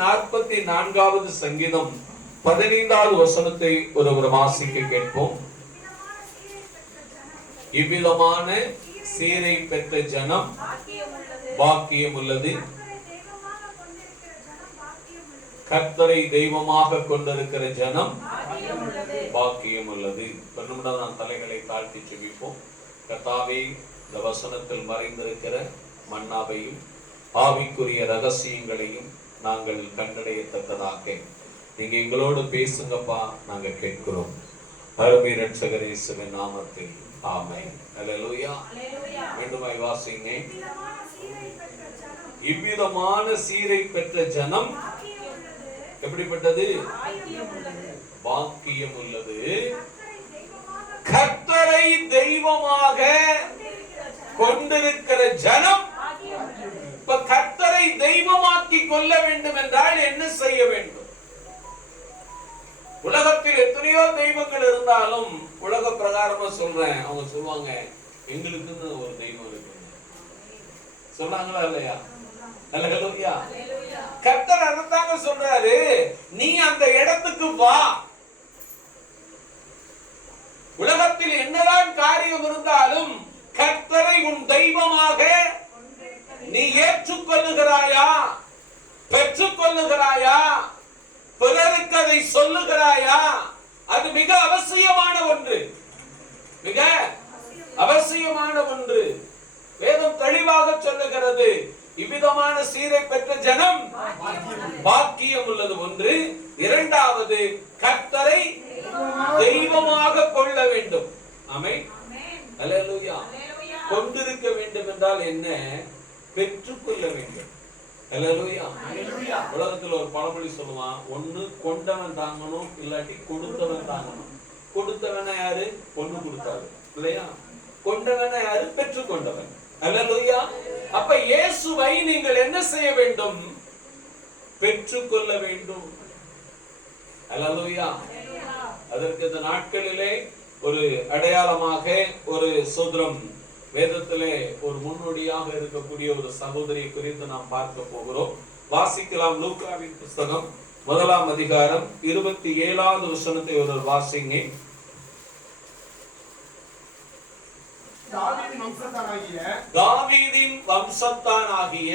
144வது சங்கீதம் 15வது வசனத்தை ஒருவர் வாசிக்க கேட்போம். இவ்விதமான சீரை பெற்ற ஜனம் பாக்கியம் உள்ளது, கர்த்தரை தெய்வமாக கொண்டிருக்கிற ஜனம் பாக்கியம் உள்ளது. நாம் தலைகளை தாழ்த்தி செபிப்போம். கர்த்தாவே, இந்த வசனத்தில் மறைந்திருக்கிற மன்னாவையும் ஆவிக்குரிய ரகசியங்களையும் நாங்கள் கண்டடையத்தக்கதாக நீங்க எங்களோடு பேசுங்கப்பா, நாங்க கேட்கிறோம். அருமை இரட்சகர் இயேசுவின் நாமத்தில் ஆமென். அல்லேலூயா. மீண்டுமாய் வாசிங்க. இவ்விதமான சீரை பெற்ற ஜனம் எப்படிப்பட்டது? பாக்கியம் உள்ளது, கர்த்தரை தெய்வமாக கொண்டிருக்கிற ஜனம். இப்ப கர்த்தரை தெய்வமாக்கி கொள்ள வேண்டும் என்றால் என்ன செய்ய வேண்டும்? உலகத்தில் எத்தனையோ தெய்வங்கள் இருந்தாலும், உலக பிரகாரமா சொல்றேன், அவங்க சொல்லுவாங்க எங்களுக்குன்னு ஒரு தெய்வம் இருக்கு. சொல்றாங்களா இல்லையா? அல்லேலூயா. கர்த்தர் அதைத்தாங்க சொல்றாரு, நீ அந்த இடத்துக்கு வா. உலகத்தில் என்னதான் காரியம் இருந்தாலும் கர்த்தரை உன் தெய்வமாக நீ ஏற்றுக்கொள்ளுகிறாயா? பெற்றுக்கொள்ளுகிறாயா? பிறருக்கு அதை சொல்லுகிறாயா? அது மிக அவசியமான ஒன்று, மிக அவசியமான ஒன்று. வேதம் தெளிவாக சொல்லுகிறது, இவ்விதமான சீரை பெற்ற ஜனம் பாக்கியம் உள்ளது. ஒன்று. இரண்டாவது, கர்த்தரை தெய்வமாக கொள்ள வேண்டும். ஆமென். அல்லேலூயா. கொண்டிருக்க வேண்டும் என்றால் என்ன? பெற்றுக்கொள்ள வேண்டும். அல்லேலூயா. உலகத்துல ஒரு பழமொழி சொல்லுவான், ஒண்ணு கொண்டவன் தாங்கணும், இல்லாட்டி கொடுத்தவன் தாங்கணும். கொடுத்தவன யாரு? பொண்ணு கொடுத்தாரு இல்லையா? கொண்டவன யாரு? பெற்றுக்கொண்டவன். அல்லேலூயா. அப்ப இயேசுவை நீங்கள் என்ன செய்ய வேண்டும்? பெற்றுக்கொள்ள வேண்டும். அல்லேலூயா. அதற்கு இந்த நாட்களிலே ஒரு அடையாளமாக ஒரு சோதரம் வேதத்திலே ஒரு முன்னோடியாக இருக்கக்கூடிய ஒரு சகோதரியை குறித்து நாம் பார்க்க போகிறோம். வாசிக்கலாம். லூக்காவின் புத்தகம் 1ஆம் அதிகாரம் 27வது வசனத்தை ஒரு வாசிங்க. தாவீதின் வம்சத்தானாகிய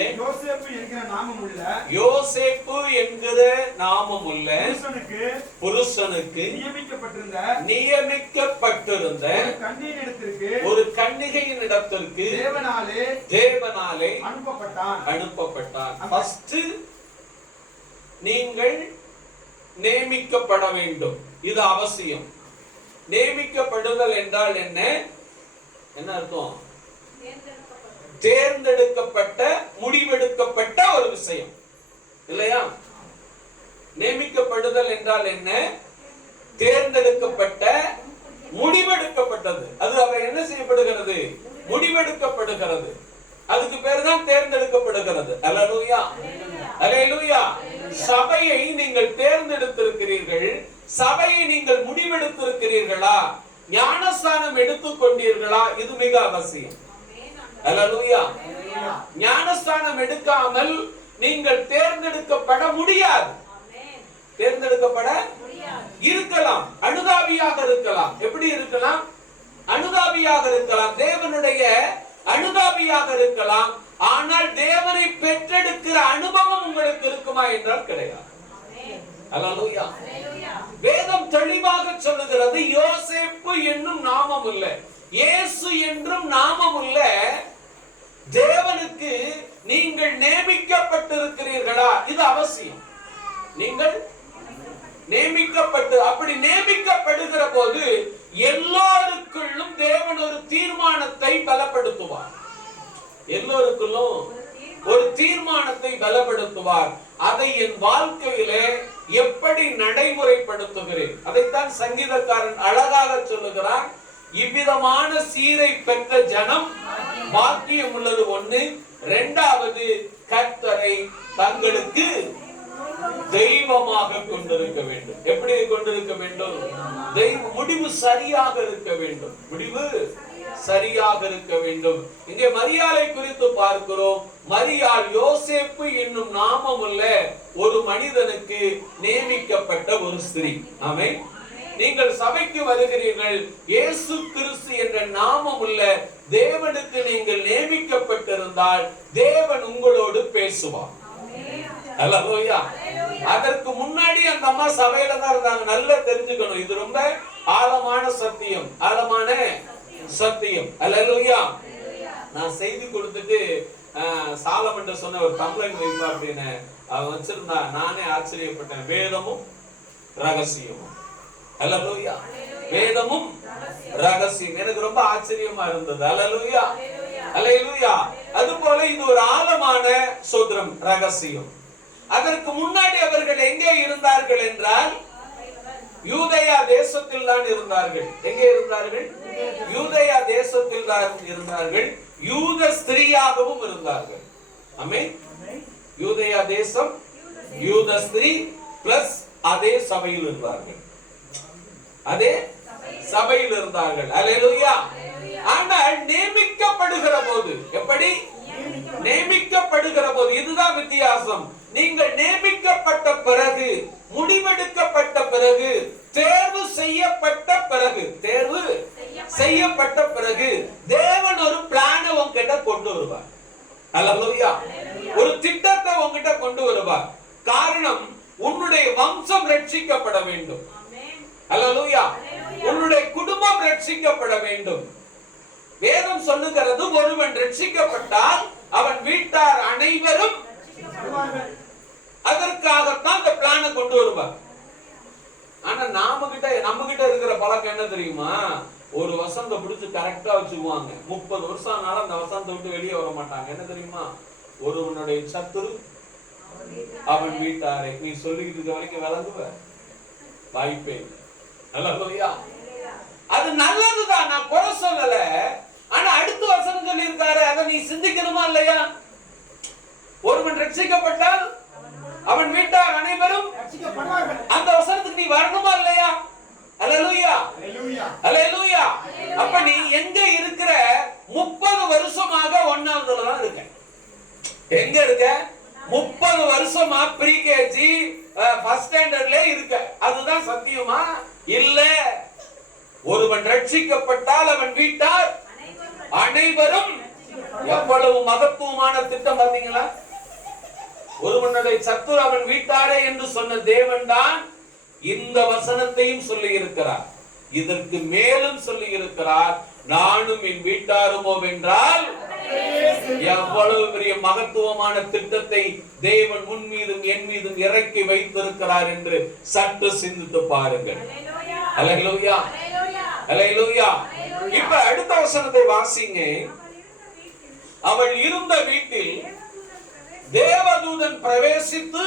யோசேப்பு என்கிற நாமமுள்ள புருஷனுக்கு நியமிக்கப்பட்டிருந்த ஒரு கன்னிகையின் இடத்திற்கு தேவனாலே அனுப்பப்பட்டான். ஃபர்ஸ்ட் நீங்கள் நியமிக்கப்பட வேண்டும். இது அவசியம். நியமிக்கப்படுதல் என்றால் என்ன? என்ன அர்த்தம்? தேர்ந்தெடுக்கப்பட்ட, முடிவெடுக்கப்பட்ட ஒரு விஷயம் இல்லையா? நியமிக்கப்படுதல் என்றால் என்ன? தேர்ந்தெடுக்கப்பட்ட, முடிவெடுக்கப்பட்டது. அது அவர் என்ன செய்யப்படுகிறது? முடிவெடுக்கப்படுகிறது. அதுக்கு பேர் தான் தேர்ந்தெடுக்கப்படுகிறது. அல்லேலூயா. அல்லேலூயா. சபையை நீங்கள் தேர்ந்தெடுத்திருக்கிறீர்கள். சபையை நீங்கள் முடிவெடுத்திருக்கிறீர்களா? ஞானஸ்தானம் எடுத்துக் கொண்டீர்களா? இது மிக அவசியம். அல்லேலூயா. ஞானஸ்தானம் எடுக்காமல் நீங்கள் தேர்ந்தெடுக்கப்பட முடியாது. தேர்ந்தெடுக்கப்பட இருக்கலாம், அனுதாபியாக இருக்கலாம். எப்படி இருக்கலாம்? அனுதாபியாக இருக்கலாம், தேவனுடைய அனுதாபியாக இருக்கலாம். ஆனால் தேவனை பெற்றெடுக்கிற அனுபவம் உங்களுக்கு இருக்குமா என்றால் கிடையாது. அல்லேலூயா. வேதம் தெளிவாக சொல்லுகிறது, யோசேப்பு என்னும் நாமம் உள்ள, இயேசு என்றும் நாமம் உள்ள தேவனுக்கு நீங்கள் நியமிக்கப்பட்டிருக்கிறீர்களா? இது அவசியம். நீங்கள் நியமிக்கப்பட்டு, அப்படி நியமிக்கப்படுகிற போது எல்லோருக்குள்ளும் தேவன் ஒரு தீர்மானத்தை பலப்படுத்துவார். எல்லோருக்குள்ளும் ஒரு தீர்மானத்தை பலப்படுத்துவார். அதை என் வாழ்க்கையிலே எப்படி நடைமுறைப்படுத்துகிறேன்? அதைத்தான் சங்கீதக்காரன் அழகாக சொல்லுகிறான். இவ்விதமான சீரை பெற்ற ஜனம் பாக்கியம் உள்ளது. ஒன்று. இரண்டாவது, கர்த்தரை தங்களுக்கு தெய்வமாக கொண்டிருக்க வேண்டும். எப்படி கொண்டிருக்க வேண்டும்? முடிவு சரியாக இருக்க வேண்டும். முடிவு சரியாக இருக்க வேண்டும். இங்கே மரியாதை குறித்து பார்க்கிறோம். மரியாள் யோசேப்பு என்னும் நாமமுள்ள ஒரு மனிதனுக்கு நியமிக்கப்பட்ட ஒரு ஸ்திரீ. ஆமென். நீங்கள் சபைக்கு வருகிறீர்கள், இயேசு கிறிஸ்து என்ற நாமமுள்ள தேவனுக்கு நீங்கள் நியமிக்கப்பட்டிருந்தால் தேவன் உங்களோடு பேசுவார். அல்லேலூயா. அதற்கு முன்னாடி அந்த அம்மா சபையில தான் இருந்தாங்க. நல்லா தெரிஞ்சுக்கணும், இது ரொம்ப ஆழமான சத்தியம், ஆழமான சத்தியம். அல்லேலூயா. நான் செய்தி கொடுத்துட்டு சாலமன் சொன்ன ஒரு கம்ப்ளைண்ட் வைப்பா அப்படின்னு அவன் வச்சிருந்தா, நானே ஆச்சரியப்பட்டேன். வேதமும் ரகசியமும். அல்லேலூயா. வேதமும் ரகசியம் எனக்கு ரொம்ப ஆச்சரியமா இருந்தது. அல்லேலூயா, அல்லேலூயா. அதுபோல இது ஒரு ஆழமான சோதரம், ரகசியம். அதற்கு முன்னாடி அவர்கள் எங்கே இருந்தார்கள் என்றால் யூதேயா தேசத்தில் தான் இருந்தார்கள். எங்கே இருந்தார்கள்? யூதேயா தேசத்தில் தான் இருந்தார்கள். யூத ஸ்திரீயாகவும் இருந்தார்கள். ஆமென். யூதேயா தேசம், யூத ஸ்திரீ பிளஸ் அதே சபையில் இருந்தார்கள். அதே சபையில் இருந்தார்கள். அல்லேலூயா. ஆனால் நியமிக்கப்படுகிற போது, எப்படி நியமிக்கப்படுகிற போது, இதுதான் வித்தியாசம். நீங்கள் நியமிக்கப்பட்ட பிறகு, முடிவெடுக்கப்பட்ட பிறகு, தேர்வு செய்யப்பட்ட பிறகு, தேர்வு செய்யப்பட்ட பிறகு தேவன் ஒரு பிளானை உங்ககிட்ட கொண்டு வருவார். அல்லேலூயா. ஒரு திட்டத்தை உங்ககிட்ட கொண்டு வருவார். காரணம், உன்னுடைய வம்சம் ரட்சிக்கப்பட வேண்டும். அல்லேலூயா. உன்னுடைய குடும்பம் ரட்சிக்கப்பட வேண்டும். வேதம் சொல்லுகிறது, ஒருவன் ரட்சிக்கப்பட்டால் அவன் வீட்டார் அனைவரும். அதற்காகத்தான் இந்த பிளானை கொண்டு வருவார். ஆனா நம்ம கிட்ட இருக்கிற பழக்கம் என்ன தெரியுமா? ஒரு வசந்த பிடிச்சு கரெக்டா வச்சுக்குவாங்க. 30 வருஷம் ஆனாலும் அந்த வசந்த விட்டு வெளியே வர மாட்டாங்க. என்ன தெரியுமா? ஒருவனுடைய சத்துரு அவன் வீட்டாரை. நீ சொல்லிக்கிட்டு இருக்க வரைக்கும் விளங்குவ வாய்ப்பே. அல்லேலூயா. அது நல்லதுதான், நான் குறை சொல்லல. ஆனா அடுத்த வசனம் சொல்லி இருக்காரு, அதை நீ சிந்திக்கணுமா இல்லையா? ஒருவன் ரட்சிக்கப்பட்டால் அவன் வீட்டார் அனைவரும் அந்த வசனத்துக்கு நீ வரணுமா இல்லையா? அல்லேலூயா, அல்லேலூயா. அப்ப நீ எங்க இருக்கிற? 30 வருஷமாக ஒண்ணாவதுல தான் இருக்க. எங்க இருக்க? 30 வருஷமா ப்ரீகேஜி ஃபர்ஸ்ட் ஸ்டாண்டர்ட்ல இருக்க. அதுதான் சத்தியமா? இல்ல. ஒருவன் ரட்சிக்கப்பட்டால் அவன் வீட்டார் அனைவரும். எவ்வளவு மகத்துவமான திட்டம் பாத்தீங்களா? ஒருவனுடைய சத்துரு அவன் வீட்டாரே என்று சொன்ன தேவன் தான் இந்த வசனத்தையும் சொல்லி இருக்கிறார். இதற்கு மேலும் சொல்லி இருக்கிறார், நானும் என் வீட்டாருமோ வென்றால். எவ்வளவு பெரிய மகத்துவமான திட்டத்தை தேவன் உன் மீதும் என் மீதும் இறக்கி வைத்திருக்கிறார் என்று சற்று சிந்தித்து பாருங்கள். அல்லேலூயா, அல்லேலூயா. இப்ப அடுத்த வசனத்தை வாசிங்க. அவள் இருந்த வீட்டில் தேவதூதன் பிரவேசித்து,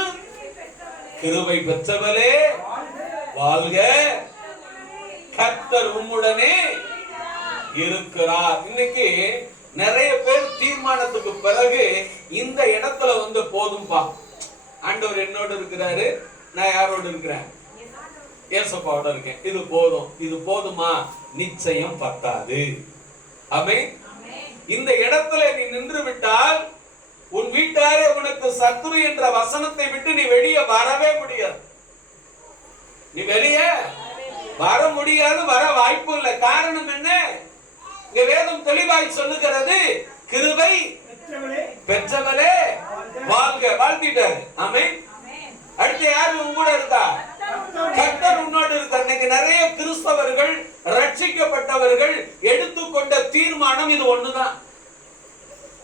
கிருபை பெற்றவளே வாழ்க, கர்த்தர் உம்முடனே இருக்கிறார். இன்னைக்கு நிறைய பேர் தீர்மானத்துக்கு பிறகு இந்த இடத்துல வந்து போதும்பா, ஆண்டவர் என்னோட இருக்கிறாரு, நான் யாரோட இருக்கிறேன்? ஏசப்பாவோட இருக்கேன், இது போதும். இது போதுமா? நிச்சயம் பத்தாது. ஆமென். இந்த இடத்துல நீ நின்று விட்டால் உன் வீட்டாரே உனக்கு சத்துரு என்ற வசனத்தை விட்டு நீ வெளியே வரவே முடியாது. நீ வெளியே வர முடியாது, வர வாய்ப்பு இல்லை. காரணம் என்ன? இங்க வேதம் தெளிவாய் சொல்லுகிறது, கிருபை பெற்றவளே வாழ்க. வாழ்த்திட்டாரு. ஆமென். அடுத்து யாரு உன் கூட இருக்கா? கர்த்தர் உன்னோடு இருக்கார். இன்னைக்கு நிறைய கிறிஸ்தவர்கள், ரட்சிக்கப்பட்டவர்கள் எடுத்துக்கொண்ட தீர்மானம் இது ஒண்ணுதான்.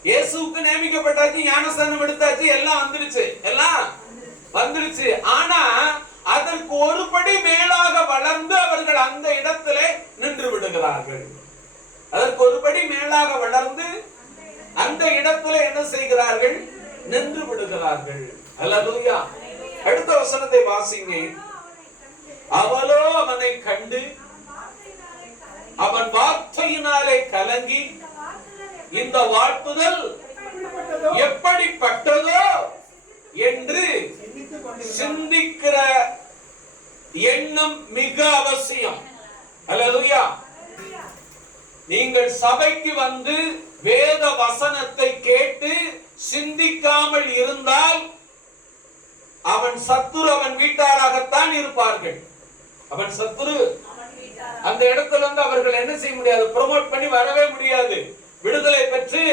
இயேசுவுக்கு நியமிக்கப்பட்டாச்சு, ஞானஸ்தானம் எடுத்தாச்சு, எல்லாம் வந்துருச்சு, எல்லாம் வந்துருச்சு. ஆனா அதற்கு ஒருபடி மேலாக வளர்ந்து அவர்கள் அந்த இடத்திலே நின்று விடுகிறார்கள். அதற்கு ஒருபடி மேலாக வளர்ந்து அந்த இடத்துல என்ன செய்கிறார்கள்? நின்று விடுகிறார்கள். அல்லேலூயா. அடுத்த வசனத்தை வாசிங்க. அவளோ அவனை கண்டு அவன் வார்த்தையினாலே கலங்கி, இந்த வாழ்த்துதல் எப்படிப்பட்டதோ என்று சிந்திக்கிற எண்ணம் மிக அவசியம். அல்லேலூயா. நீங்கள் சபைக்கு வந்து வேத வசனத்தை கேட்டு சிந்திக்காமல் இருந்தால் அவன் சத்துரு அவன் வீட்டாராகத்தான் இருப்பார்கள். அவன் சத்துரு அந்த இடத்துல இருந்து அவர்கள் என்ன செய்ய முடியாது, ப்ரோமோட் பண்ணி வரவே முடியாது, விடுதலை பெற்று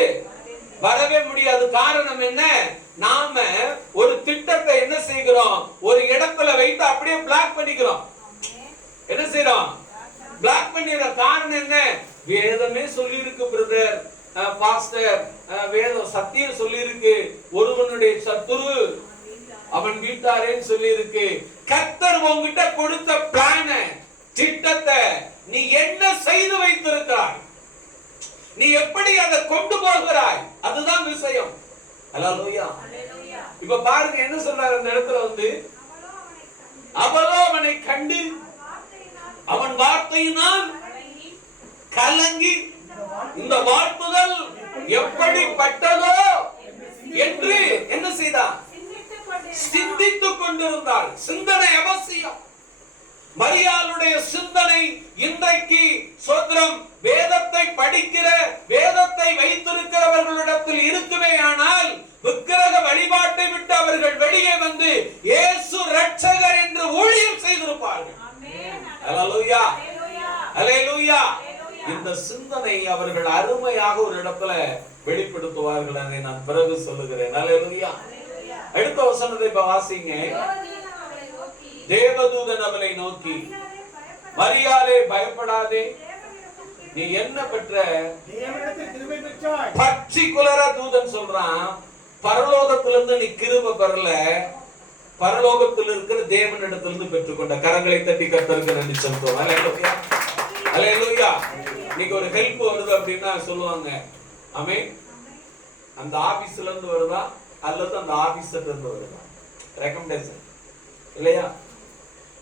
வரவே முடியாது. காரணம் என்ன? நாம ஒரு திட்டத்தை என்ன செய்கிறோம், ஒரு இடத்துல வைத்து அப்படியே பிளாக் பண்ணிக்கிறோம். என்ன செய்யறோம்? பிளாக் பண்ணிடுறோம். காரணம் என்ன? வேதமே சொல்லி இருக்கு பிரதர், பாஸ்டர், வேதம் சத்தியம் சொல்லி இருக்கு, ஒருவனுடைய சத்துரு அவன் வீட்டாரேன்னு சொல்லி இருக்கு. கர்த்தர் உன்கிட்ட கொடுத்த பிளான, திட்டத்தை நீ என்ன செய்து வைத்திருக்கிறாய், நீ எப்படி அதை கொண்டு போகிறாய், அதுதான் விஷயம். அல்லேலூயா. இப்ப பாருங்க என்ன சொல்றாரு அந்த இடத்துல வந்து, அவளோ அவனை கண்டு அவன் வார்த்தையினால் கலங்கி இந்த வாழ்த்துதல் எப்படிப்பட்டதோ என்று என்ன செய்தார், சிந்தித்துக் கொண்டிருந்தாள். சிந்தனை அவசியம். மரியாளுடைய சிந்தனை இன்றைக்கு சோத்திரம் வேதத்தை படிக்கிற, வேதத்தை வைத்திருக்கிறவர்களிடத்தில் இருக்குமே. ஆனால் விக்கிரக வழிபாட்டை விட்டு அவர்கள் வெளியே வந்து இயேசு இரட்சகர் என்று ஊழியம் செய்திருப்பார்கள். அல்லேலூயா, அல்லேலூயா. இந்த சிந்தனை அவர்கள் அருமையாக ஒரு இடத்துல வெளிப்படுத்துவார்கள். அதை நான் பிறகு சொல்லுகிறேன். அல்லேலூயா. அடுத்த வசனத்தை இப்ப வாசிங்க. தேவதூதன் அவளை நோக்கி, மரியாளே பயப்படாதே, நீ என்ன பெற்ற? பர்டிகுலரா தூதன் சொல்றான், பரலோகத்திலிருந்து நீ கிருபை பெறல, பரலோகத்தில் இருக்கிற தேவனிடத்திலிருந்து பெற்றுக்கொண்ட. கரங்களை தட்டி கர்த்தருக்கு நன்றி சொல்றோம். அல்லேலூயா, அல்லேலூயா. இன்னைக்கு ஒரு ஹெல்ப் வருது அப்படின்னா சொல்லுவாங்க, ஆமென், அந்த ஆபீஸ்ல இருந்து வருதா அல்லது அந்த ஆபீசர்ல இருந்து வருதா? ரெக்கமெண்டேஷன் இல்லையா?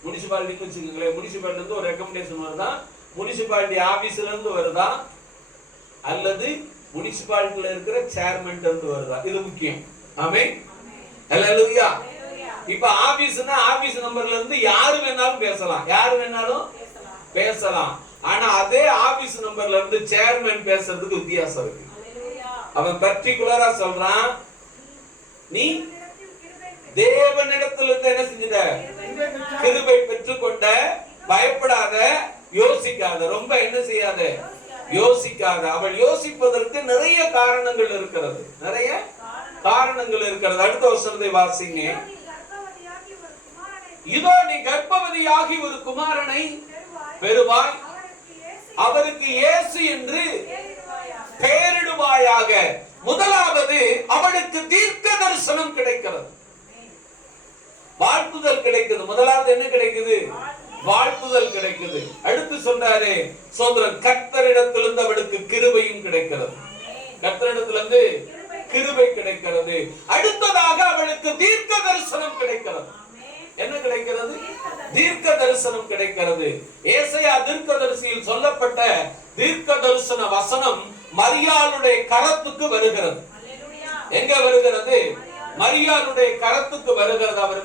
முனிசிபாலிட்டின்னு வச்சுக்கோங்களேன், முனிசிபாலிட்டி இருந்து ஒரு ரெக்கமெண்டேஷன் வருதா, முனிசிபாலிட்டி ஆபீஸ்ல இருந்து வருதா அல்லது முனிசிபாலிட்டில இருக்கிற சேர்மன் இருந்து வருதா? இது முக்கியம். ஆமென், அல்லேலூயா. இப்ப ஆபீஸ்னா ஆபீஸ் நம்பர்ல இருந்து யாரு வேணாலும் பேசலாம், யாரு வேணாலும் பேசலாம். ஆனா அதே ஆபீஸ் நம்பர்ல இருந்து சேர்மன் பேசுறதுக்கு வித்தியாசம் இருக்கு. அவன் பர்டிகுலரா சொல்றான், நீ தேவனிடத்திலிருந்து என்ன செஞ்சிட்ட? கிருபை பெற்றுக்கொண்ட, பயப்படாத, யோசிக்காத, ரொம்ப என்ன செய்யாத, யோசிக்காத. அவள் யோசிப்பதற்கு நிறைய காரணங்கள் இருக்கிறது, நிறைய காரணங்கள் இருக்கிறது. அடுத்த வசனத்தை வாசிங்க. இதோ நீ கர்ப்பவதியாகி ஒரு குமாரனை பெறுவாய், அவருக்கு இயேசு என்று பெயரிடுவாயாக. முதலாவது அவளுக்கு தீர்க்க தரிசனம் கிடைக்கிறது, வாழ்த்துதல் கிடைக்குது. முதலாவது என்ன கிடைக்குது? வாழ்த்துதல் கிடைக்குது. அடுத்து சொன்னாரே சோதரன், கர்த்தரிடத்திலிருந்து அவளுக்கு கிருபையும் கிடைக்கிறது, கர்த்தரிடத்திலிருந்து கிருபை கிடைக்கிறது. அடுத்ததாக அவளுக்கு தீர்க்க தரிசனம் கிடைக்கிறது. என்ன கிடைக்கிறது? தீர்க்க தரிசனம் கிடைக்கிறது. ஏசாயா தீர்க்கதரிசியில் சொல்லப்பட்ட தீர்க்க தரிசன வசனம் மரியாளுடைய கரத்துக்கு வருகிறது. எங்க வருகிறது? மரியாளுடைய கரத்துக்கு வருகிறது. அவர்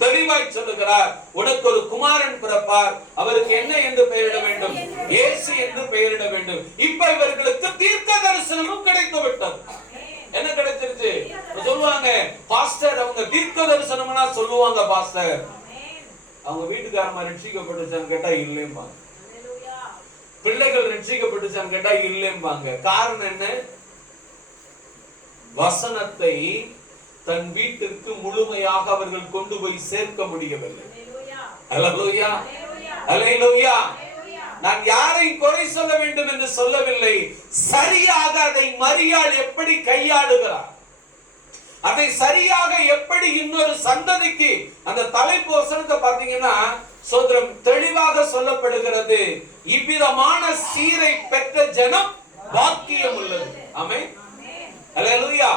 தெளிவாய் சொல்லுகிறார், உனக்கு ஒரு குமாரன் பிறப்பார், அவருக்கு என்ன என்று பெயரிட வேண்டும்? இயேசு என்று பெயரிட வேண்டும். இப்ப இவர்களுக்கு தீர்க்க தரிசனமும் கிடைத்து விட்டது. என்ன கிடைச்சிருச்சு? சொல்லுவாங்க, பாஸ்டர் அவங்க தீர்க்க தரிசனம்னா சொல்லுவாங்க, பாஸ்டர் அவங்க வீட்டுக்காரமா ரட்சிக்கப்பட்டுச்சான்னு கேட்டா இல்லைம்பாங்க, பிள்ளைகள் ரட்சிக்கப்பட்டுச்சான்னு கேட்டா இல்லைம்பாங்க. காரணம் என்ன? வசனத்தை தன் வீட்டிற்கு முழுமையாக அவர்கள் கொண்டு போய் சேர்க்க முடியவில்லை. அல்லேலூயா, அல்லேலூயா. நான் யாரை குறை சொல்ல வேண்டும் என்று சொல்லவில்லை. சரியாக அதை மரியாள் எப்படி கையாளுகிறார், அதை சரியாக எப்படி இன்னொரு சந்ததிக்கு, அந்த தலைப்பு வசனத்தை பார்த்தீங்கன்னா சோதரம் தெளிவாக சொல்லப்படுகிறது, இவ்விதமான சீரை பெற்ற ஜனம் பாக்கியம் உள்ளது. ஆமென், அல்லேலூயா.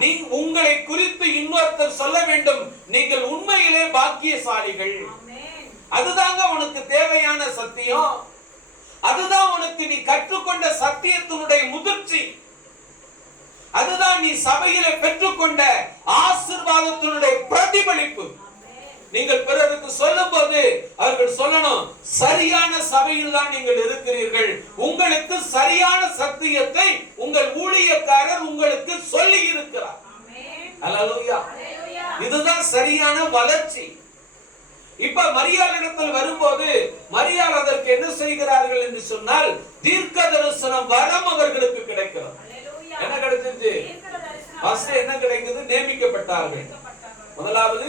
நீ உங்களை குறித்து இன்னொருத்தர் சொல்ல வேண்டும், நீங்கள் உண்மையிலே பாக்கியசாலிகள். அதுதாங்க உனக்கு தேவையான சத்தியம், அதுதான் உனக்கு நீ கற்றுக்கொண்ட சத்தியத்தினுடைய முதிர்ச்சி, அதுதான் நீ சபையிலே பெற்றுக்கொண்ட ஆசீர்வாதத்தினுடைய பிரதிபலிப்பு. நீங்கள் பிறருக்கு சொல்லும் போது அவர்கள் சொல்லணும், சரியான சபையில் தான் நீங்கள் இருக்கிறீர்கள், உங்களுக்கு சரியான சத்தியத்தை உங்கள் ஊழியக்காரர் உங்களுக்கு சொல்லி இருக்கிறார். அல்லேலூயா. இதுதான் சரியான வளர்ச்சி. இப்ப மரியாள் இடத்தில் வரும்போது மரியாள் அதற்கு என்ன செய்கிறார்கள் என்று சொன்னால் தீர்க்க தரிசனம் வரம் அவர்களுக்கு கிடைக்கிறது. என்ன கிடைச்சிருச்சு? ஃபர்ஸ்ட் என்ன கிடைக்குது? நியமிக்கப்பட்டார்கள். முதலாவது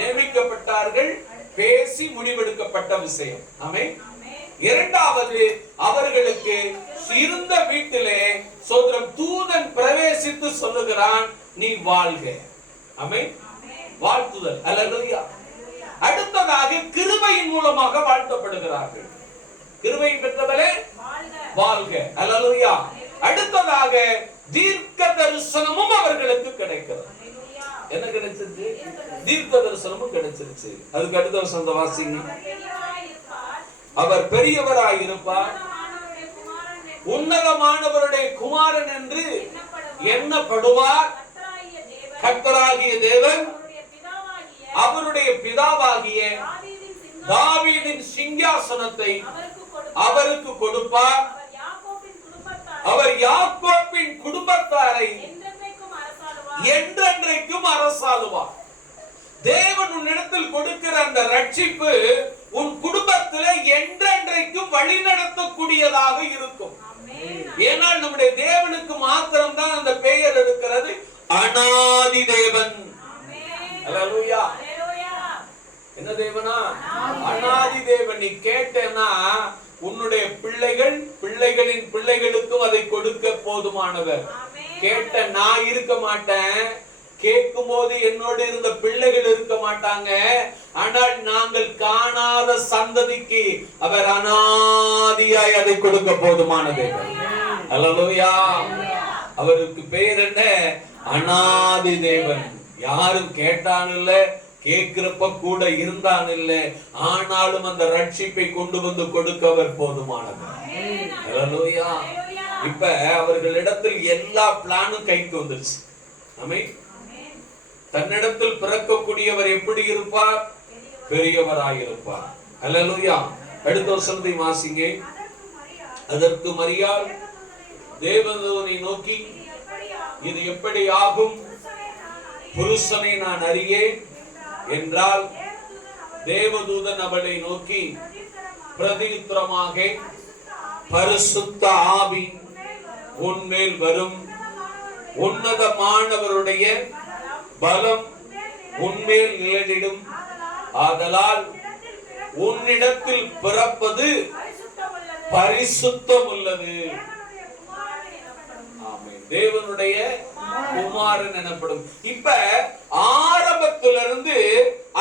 நியமிக்கப்பட்டார்கள், பேசி முடிவெடுக்கப்பட்ட விஷயம். ஆமென். இரண்டாவது அவர்களுக்கு இருந்த வீட்டிலே சோதரம் தூதன் பிரவேசித்து சொல்லுகிறான், நீ வாழ்க. ஆமென். வாழ்த்துதல். அல்லேலூயா. அடுத்ததாக கிருபையின் மூலமாக வாழ்த்தப்படுகிறார்கள். கிருபை பெற்றவரே வாழ்க. அல்லேலூயா. அடுத்ததாக தீர்க்க தரிசனமும் அவர்களுக்கு கிடைக்கிறது. என்ன கிடைச்சிருச்சு? தீர்க்க தரிசனமும் கிடைச்சிருச்சு. அதுக்கு அடுத்த வசனத்தை வாசிங்க. அவர் பெரியவராய் இருப்பார், உன்னதமானவருடைய குமாரன் என்று எண்ணப்படுவார். கர்த்தராகிய தேவன் அவருடைய பிதாவாகிய தாவீதின் சிங்காசனத்தை அவருக்கு கொடுப்பார். அவர் யாக்கோபின் குடும்பத்தாரை என்றென்றைக்கும் அரசாளுவார். தேவன் உன்னிடத்தில் கொடுக்கிற அந்த ரட்சிப்பு உன் குடும்பத்தில் என்றென்றைக்கும் வழிநடத்தக்கூடியதாக இருக்கும். ஏனால் நம்முடைய தேவனுக்கு மாத்திரம் தான் அந்த பெயர் இருக்கிறது, அநாதி தேவன். அல்லேலூயா. என்ன தேவனா? அநாதி தேவன். நீ கேட்டேன்னா உன்னுடைய பிள்ளைகள் பிள்ளைகளின் பிள்ளைகளுக்கும் அதை கொடுக்க போதுமானவர். கேட்ட நான் இருக்க மாட்டேன், கேட்கும் போது என்னோடு இருந்த பிள்ளைகள் இருக்க மாட்டாங்க. ஆனால் நாங்கள் காணாத சந்ததிக்கு அவர் அநாதியாய் அதை கொடுக்க போதுமானது. அல்லேலூயா. அவருக்கு பெயர் என்ன? அநாதி தேவன். யாரும் கேட்டான் இல்ல, கேட்கிறப்ப கூட இருந்தான் இல்ல, ஆனாலும் அந்த ரட்சிப்பை கொண்டு வந்து கொடுக்க அவர் போதுமானவர். அல்லேலூயா. இப்ப அவர்களிடத்தில் எல்லா பிளானும் கைக்கு வந்துருச்சு. ஆமென். தன்னிடத்தில் பிறக்கக்கூடியவர் எப்படி இருப்பார்? பெரியவராயிருப்பார். அல்லேலூயா. அடுத்த வசனத்தை வாசிங்க. அதற்கு மரியாள் தேவதூதனை நோக்கி, இது எப்படி ஆகும்? புருஷனை நான் அறியேன் என்றால், தேவதூதன் அவளை நோக்கி பிரதியுத்தரமாக, பரிசுத்த ஆவி உன்மேல் வரும், உன்னதமானவருடைய பலம் உன்மேல் நிழலிடும். ஆதலால் உன்னிடத்தில் பிறப்பது பரிசுத்தம் உள்ளது. தேவனுடைய குமாரன் எனப்படும். இப்ப ஆரம்பத்திலிருந்து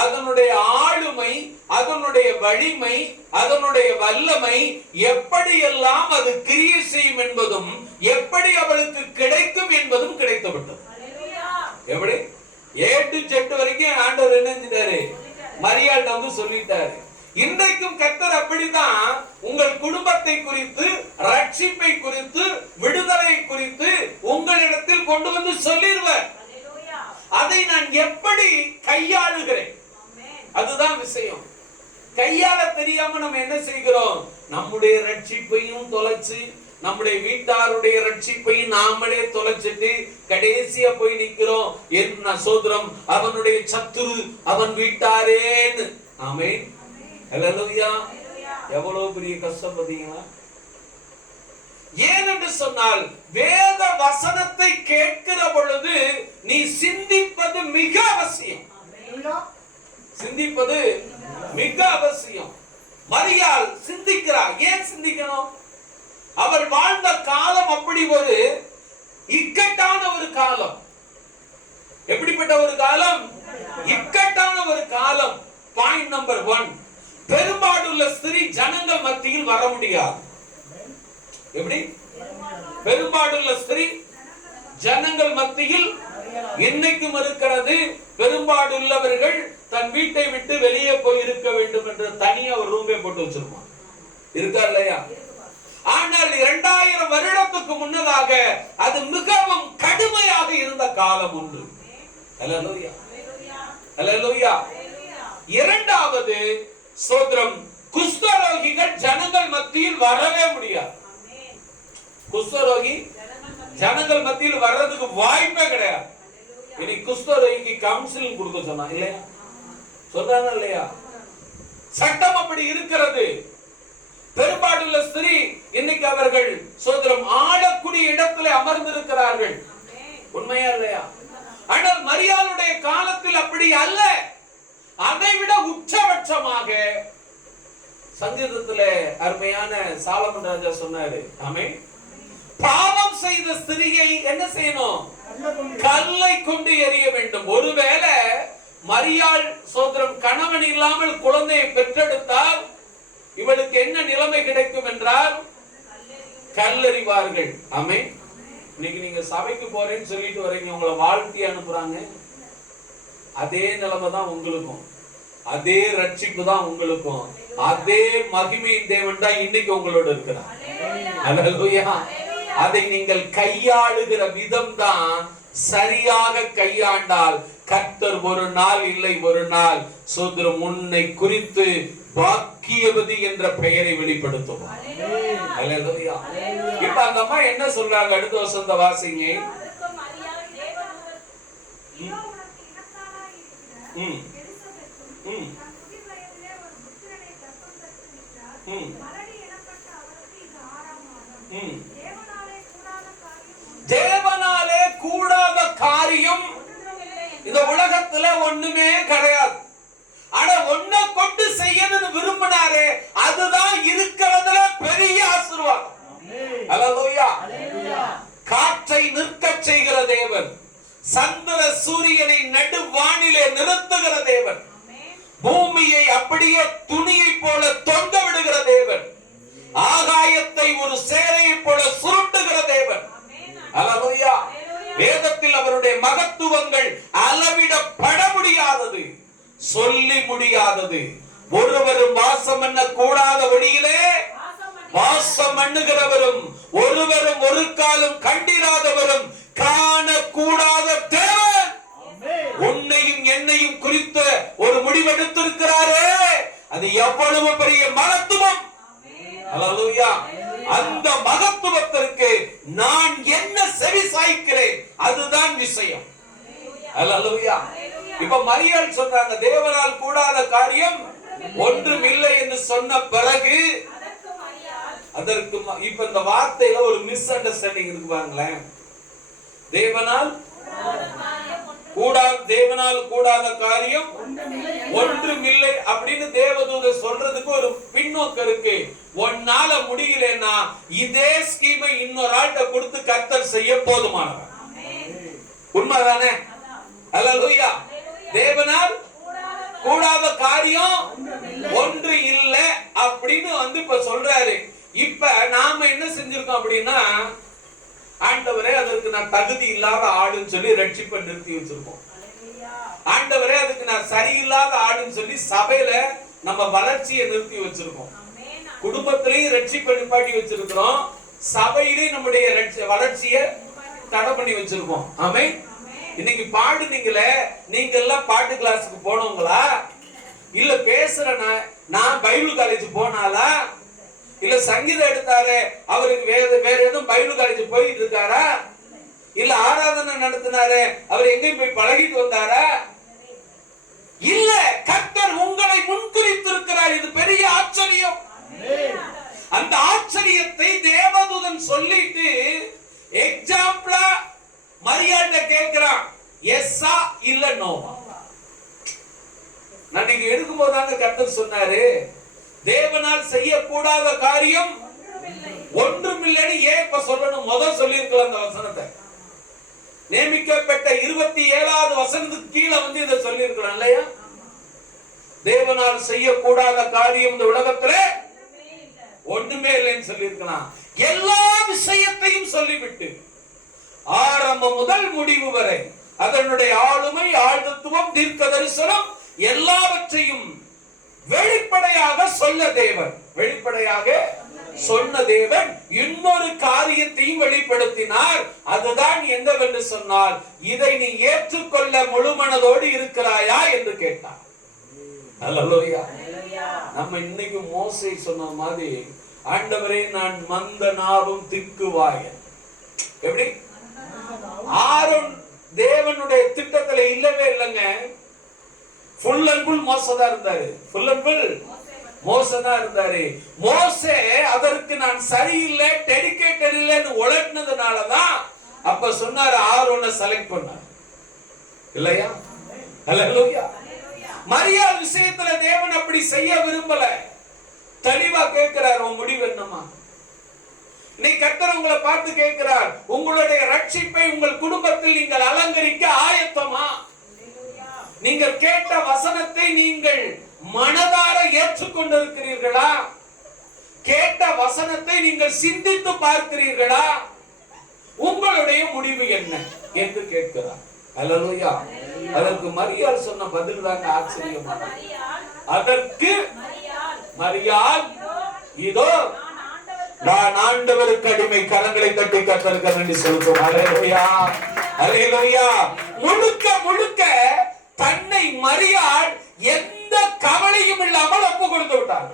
அதனுடைய ஆளுமை, அதனுடைய வலிமை, அதனுடைய வல்லமை எப்படியெல்லாம் அது கிரியை செய்யும் என்பதும் எப்படி அவளுக்கு கிடைக்கும் என்பதும் கிடைத்துவிட்டது. எப்படி A to Z வரைக்கும் ஆண்டவர் என்ன செஞ்சாரு? மரியாள்கிட்ட வந்து சொல்லிட்டாரு. இன்றைக்கும் கர்த்தர் அப்படிதான் உங்கள் குடும்பத்தை குறித்து, ரட்சிப்பை குறித்து, விடுதலை குறித்து உங்களிடத்தில் கொண்டு வந்து சொல்லிடுவார். அதை நான் எப்படி கையாளுகிறேன், அதுதான் விஷயம். கையாள தெரியாம நம்ம என்ன செய்கிறோம்? நம்முடைய ரட்சிப்பையும் தொலைச்சு, நம்முடைய வீட்டாருடைய ரட்சிப்பையும் நாமளே தொலைச்சிட்டு கடைசியா போய் நிக்கிறோம். என்ன சோதரம், அவனுடைய சத்துரு அவன் வீட்டாரேன்னு. ஆமென். அல்லேலூயா. எவ்வளவு பெரிய கஷ்டம் பாத்தீங்களா? ஏனென்று சொன்னால் வேத வசனத்தை கேட்கிற பொழுது நீ சிந்திப்பது மிக அவசியம். சிந்திப்பது மிக அவசியம். மரியாள் சிந்திக்கிறார். ஏன் சிந்திக்கணும்? அவள் வாழ்ந்த காலம் அப்படி ஒரு இக்கட்டான ஒரு காலம். எப்படிப்பட்ட ஒரு காலம்? இக்கட்டான ஒரு காலம். பாயிண்ட் நம்பர் 1, பெரும்பாடுள்ள ஸ்திரீ ஜனங்கள் மத்தியில் வர முடியாது. எப்படி? பெரும்பாடுள்ள ஸ்திரீ ஜனங்கள் மத்தியில் இன்னைக்கும் இருக்கிறது. பெரும்பாடுள்ளவர்கள் தன் வீட்டை விட்டு வெளியே போய் இருக்க வேண்டும் என்று தனியா ஒரு ரூமே போட்டு வச்சிருப்பான். இருக்கா இல்லையா? ஆனால் 2000 வருடத்துக்கு முன்னதாக அது மிகவும் கடுமையாக இருந்த காலம் உண்டு. அல்லேலூயா. அல்லேலூயா. இரண்டாவது சோதரம், குஷ்டரோகிகள் ஜனங்கள் மத்தியில் வரவே முடியாது. குஷ்டரோகி ஜனங்கள் மத்தியில் வர்றதுக்கு வாய்ப்பே கிடையாது. இனி குஷ்டரோகிக்கு கவுன்சிலிங் கொடுக்க சொன்னா இல்லையா? சொல்றாங்க இல்லையா? சட்டம் அப்படி இருக்கிறது. பெரும்பாடுள்ள ஸ்திரீ இன்னைக்கு அவர்கள் சோதரம் ஆளக்கூடிய இடத்துல அமர்ந்திருக்கிறார்கள். உண்மையா இல்லையா? ஆனால் மரியாளுடைய காலத்தில் அப்படி அல்ல. அதை விட உச்சபட்சமாக சங்கீதத்திலே அருமையான சாலமன் ராஜா சொன்னாரு, ஆமென், பாவம் செய்த ஸ்திரியை என்ன செய்யணும்? கல்லை கொண்டு எறிய வேண்டும். ஒருவேளை மரியாள் சோதரம் கணவன் இல்லாமல் குழந்தையை பெற்றெடுத்தால் இவளுக்கு என்ன நிலைமை கிடைக்கும் என்றால் கல்லெறிவார்கள். ஆமென். இன்னைக்கு நீங்க சபைக்கு போறேன்னு சொல்லிட்டு வரீங்க, உங்களை வாழ்த்தி அனுப்புறாங்க. அதே நிலைமை தான் உங்களுக்கும், அதே ரட்சிப்பு தான் உங்களுக்கும், அதே மகிமையின் தேவன் தான் இன்னைக்கு உங்களோட இருக்கிறார். அல்லேலூயா. அதை நீங்கள் கையாளுகிற விதம் தான் சரியாக கையாண்டால் கர்த்தர் ஒரு நாள் இல்லை ஒரு நாள் சோதரம் உன்னை குறித்து பாக்கியவதி என்ற பெயரை வெளிப்படுத்துவார். அல்லேலூயா. இப்ப அந்த அம்மா என்ன சொல்றாங்க? அடுத்த வசந்த வாசிங்க. தேவனாலே கூடாத காரியம் இந்த உலகத்துல ஒண்ணுமே கிடையாது. ஆனா ஒன்ன கொண்டு செய்யணும்னு விரும்பினாரே, அதுதான் இருக்கிறதுல பெரிய ஆசீர்வாதம். அல்லேலூயா. காற்றை நிற்க செய்கிற தேவன், சந்திர சூரியனை நடு வானிலே நிறுத்துகிற தேவன், பூமியை அப்படியே துணியை போல தொங்க விடுகிற தேவன், ஆகாயத்தை ஒரு சேரையை போல சுருட்டுகிற தேவன். அல்லேலூயா. வேதத்தில் அவருடைய மகத்துவங்கள் அளவிடப்பட முடியாதது, சொல்லி முடியாதது. ஒருவரும் வாசம் பண்ண கூடாத வழியிலே வாசம் பண்ணுகிறவரும், ஒருவரும் ஒரு காலம் கண்டிராதவரும், காணக்கூடாத தேவன் உன்னையும் என்னையும் குறித்த ஒரு முடிவெடுத்திருக்கிறாரே, அது எவ்வளவு பெரிய மகத்துவம். அல்லேலூயா. அந்த மகத்துவத்திற்கு நான் என்ன செவி சாய்க்கிறேன், அதுதான் விஷயம். அல்லேலூயா. இப்ப மரியாள் சொல்றாங்க, தேவனால் கூடாத காரியம் ஒன்றும் இல்லை என்று சொன்ன பிறகு அதற்கு இப்ப இந்த வார்த்தையில ஒரு மிஸ் அண்டர்ஸ்டாண்டிங் இருக்கு பாருங்களேன். தேவனால் கூடாத காரியம் ஒன்றும் இல்லை அப்படின்னு தேவதூதர் சொல்றதுக்கு ஒரு பின்னோக்கம் இருக்கு. ஒன்னால முடியலன்னா இதே ஸ்கீமை இன்னொரு ஆள்கிட்ட கொடுத்து கர்த்தர் செய்ய போதுமானவர். உண்மைதானே? அல்லேலூயா. தேவனால் கூடாத காரியம் ஒன்று இல்லை அப்படின்னு இப்ப சொல்றாரு. இப்ப நாம என்ன செஞ்சிருக்கோம் அப்படின்னா, ஆண்டவரே அதற்கு நான் தகுதி இல்லாத ஆடுன்னு சொல்லி ரட்சிப்பை நிறுத்தி வச்சிருக்கோம். ஆண்டவரே அதுக்கு நான் சரியில்லாத ஆடுன்னு சொல்லி சபையில நம்ம வளர்ச்சியை நிறுத்தி வச்சிருக்கோம். குடும்பத்திலையும் ரட்சிப்பை நிப்பாட்டி வச்சிருக்கிறோம், சபையிலையும் நம்முடைய வளர்ச்சியை தடை பண்ணி வச்சிருக்கோம். ஆமென். இன்னைக்கு பாடுனீங்களே, நீங்க எல்லாம் பாட்டு கிளாஸுக்கு போனவங்களா? இல்ல பேசுற நான் பைபிள் காலேஜ் போனாலா? இல்ல சங்கீதம் எடுத்தாரு அவருக்கு வேற எதுவும் பைபிள் காலேஜ் போயிட்டு இருக்காரா? இல்ல ஆராதனை நடத்தினாரு அவர் எங்கேயும் போய் பழகிட்டு வந்தாரா? இல்ல, கர்த்தர் உங்களை முன்குறித்திருக்கிறார். இது பெரிய ஆச்சரியம். அந்த ஆச்சரியத்தை தேவதூதன் சொல்லிட்டு எக்ஸாம்பிளா மரியாதை கேட்கிறான், எஸ்ஸா இல்ல நோவா. நான் நீங்க எடுக்கும் போதாங்க கர்த்தர் சொன்னாரு, தேவனால் செய்யக்கூடாத காரியம் ஒன்றுமில்லைன்னு ஏன் இப்ப சொல்லணும்? முதல் சொல்லி இருக்கலாம் அந்த வசனத்தை. நியமிக்கப்பட்ட 27வது வசனத்துக்கு கீழே இதை சொல்லி இருக்கலாம் இல்லையா? தேவனால் செய்யக்கூடாத காரியம் இந்த உலகத்துல ஒண்ணுமே இல்லைன்னு சொல்லி இருக்கலாம். எல்லா விஷயத்தையும் சொல்லிவிட்டு ஆரம்பம் முதல் முடிவு வரை அதனுடைய ஆளுமை, ஆழ்தத்துவம், தீர்க்க தரிசனம் எல்லாவற்றையும் வெளிப்படையாக சொன்ன தேவன் இன்னொரு காரியத்தையும் வெளிப்படுத்தினார். அதுதான் என்னவென்று சொன்னால், இதை நீ ஏற்றுக்கொள்ள முழுமனதோடு இருக்கிறாயா என்று கேட்டார். அல்லேலூயா. நம்ம இன்னைக்கு மோசே சொன்ன மாதிரி, ஆண்டவரே நான் மந்த நாவும் திக்குவாயன். எப்படி ஆரோன் தேவனுடைய திட்டத்துல இல்லவே இல்லைங்க. ஃபுல் அண்ட் ஃபுல் மோசே தான் இருந்தாரு. ஃபுல் அண்ட் ஃபுல் மோசே தான் இருந்தாரு. மோசே அதற்கு நான் சரியில்லை, டெடிகேட்டட் இல்லைன்னு உழைனதுனாலதான் அப்ப சொன்னாரு ஆரோனை செலக்ட் பண்ணார் இல்லையா? ஹல்லேலூயா. மரியாள் விஷயத்துல தேவன் அப்படி செய்ய விரும்பல. தெளிவா கேட்கிறார், உன் முடிவு என்னமா? நீ கர்த்தர் உங்களை பார்த்து கேட்கிறார், உங்களுடைய ரட்சிப்பை உங்கள் குடும்பத்தில் நீங்கள் அலங்கரிக்க ஆயத்தமா? நீங்கள் கேட்ட வசனத்தை நீங்கள் மனதார ஏற்றுக்கொண்டிருக்கிறீர்களா? கேட்ட வசனத்தை நீங்கள் சிந்தித்து பார்க்கிறீர்களா? உங்களுடைய முடிவு என்ன என்று கேட்கிறார். ஹல்லேலூயா. அதற்கு மரியாள் சொன்ன பதில் தாங்க ஆச்சரியமானது. அதற்கு மரியாள், இதோ நான் ஆண்டவருக்கு அடிமை, கரங்களை தட்டி கர்த்தருக்கு நன்றி செலுத்தும். ஹல்லேலூயா, ஹல்லேலூயா. முழுக்க முழுக்க தன்னை மரியாள் எந்த கவலையும் இல்லாமல் ஒப்பு கொடுத்து விட்டார்.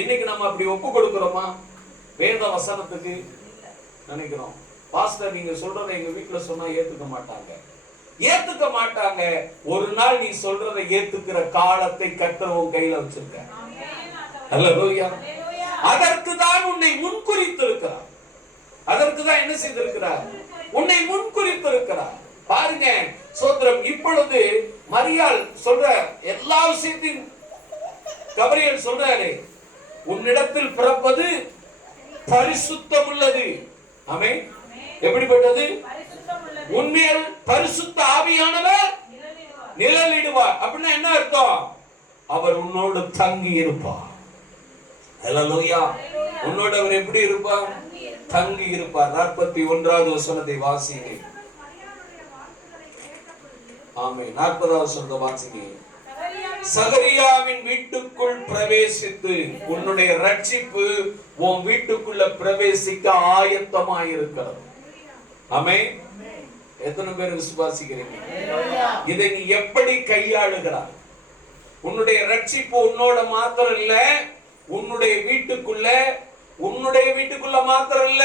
இன்னைக்கு நம்ம அப்படி ஒப்பு கொடுக்கிறோமா? வேத வசனத்துக்கு நினைக்கிறோம். பாஸ்டர் நீங்க சொல்றதை எங்க வீட்டுல சொன்னா ஏத்துக்க மாட்டாங்க, ஏத்துக்க மாட்டாங்க. ஒரு நாள் நீ சொல்றதை ஏத்துக்கிற காலத்தை கர்த்தர் உன் கையில வச்சிருக்க. ஹல்லேலூயா. அதற்கு தான் உன்னை முன்குறித்திருக்கிறார். அதற்கு தான் என்ன செய்திருக்கிறார்? உன்னை முன்குறித்திருக்கிறார். பாருங்க, சோதரம். இப்பொழுது மரியாள் சொல்ற எல்லா விஷயத்தையும் கபிரியேல் சொல்றாரு, உன்னிடத்தில் பிறப்பது பரிசுத்தம் உள்ளது. ஆமென். எப்படிப்பட்டது? உன்மேல் பரிசுத்த ஆவியானவர் நிழலிடுவார். அப்படின்னா என்ன அர்த்தம்? அவர் உன்னோடு தங்கி இருப்பார். ஹல்லேலூயா. உன்னோடு அவர் எப்படி இருப்பார்? தங்கி இருப்பார். 41வது வசனத்தை வாசிங்க. ஆமென். 40வது வசனத்தை வாசிங்க. சகரியாவின் வீட்டுக்குள் பிரவேசித்து உன்னுடைய ரட்சிப்பு உன் வீட்டுக்குள்ள பிரவேசிக்க ஆயத்தமாய் இருக்கிறது. ஆமென். எத்தனை பேர் விசுவாசிக்கிறீங்க? இதை நீ எப்படி கையாளுகிறாய்? உன்னுடைய ரட்சிப்பு உன்னோட மாத்திரம் இல்ல, உன்னுடைய வீட்டுக்குள்ள மாத்திரம் இல்ல,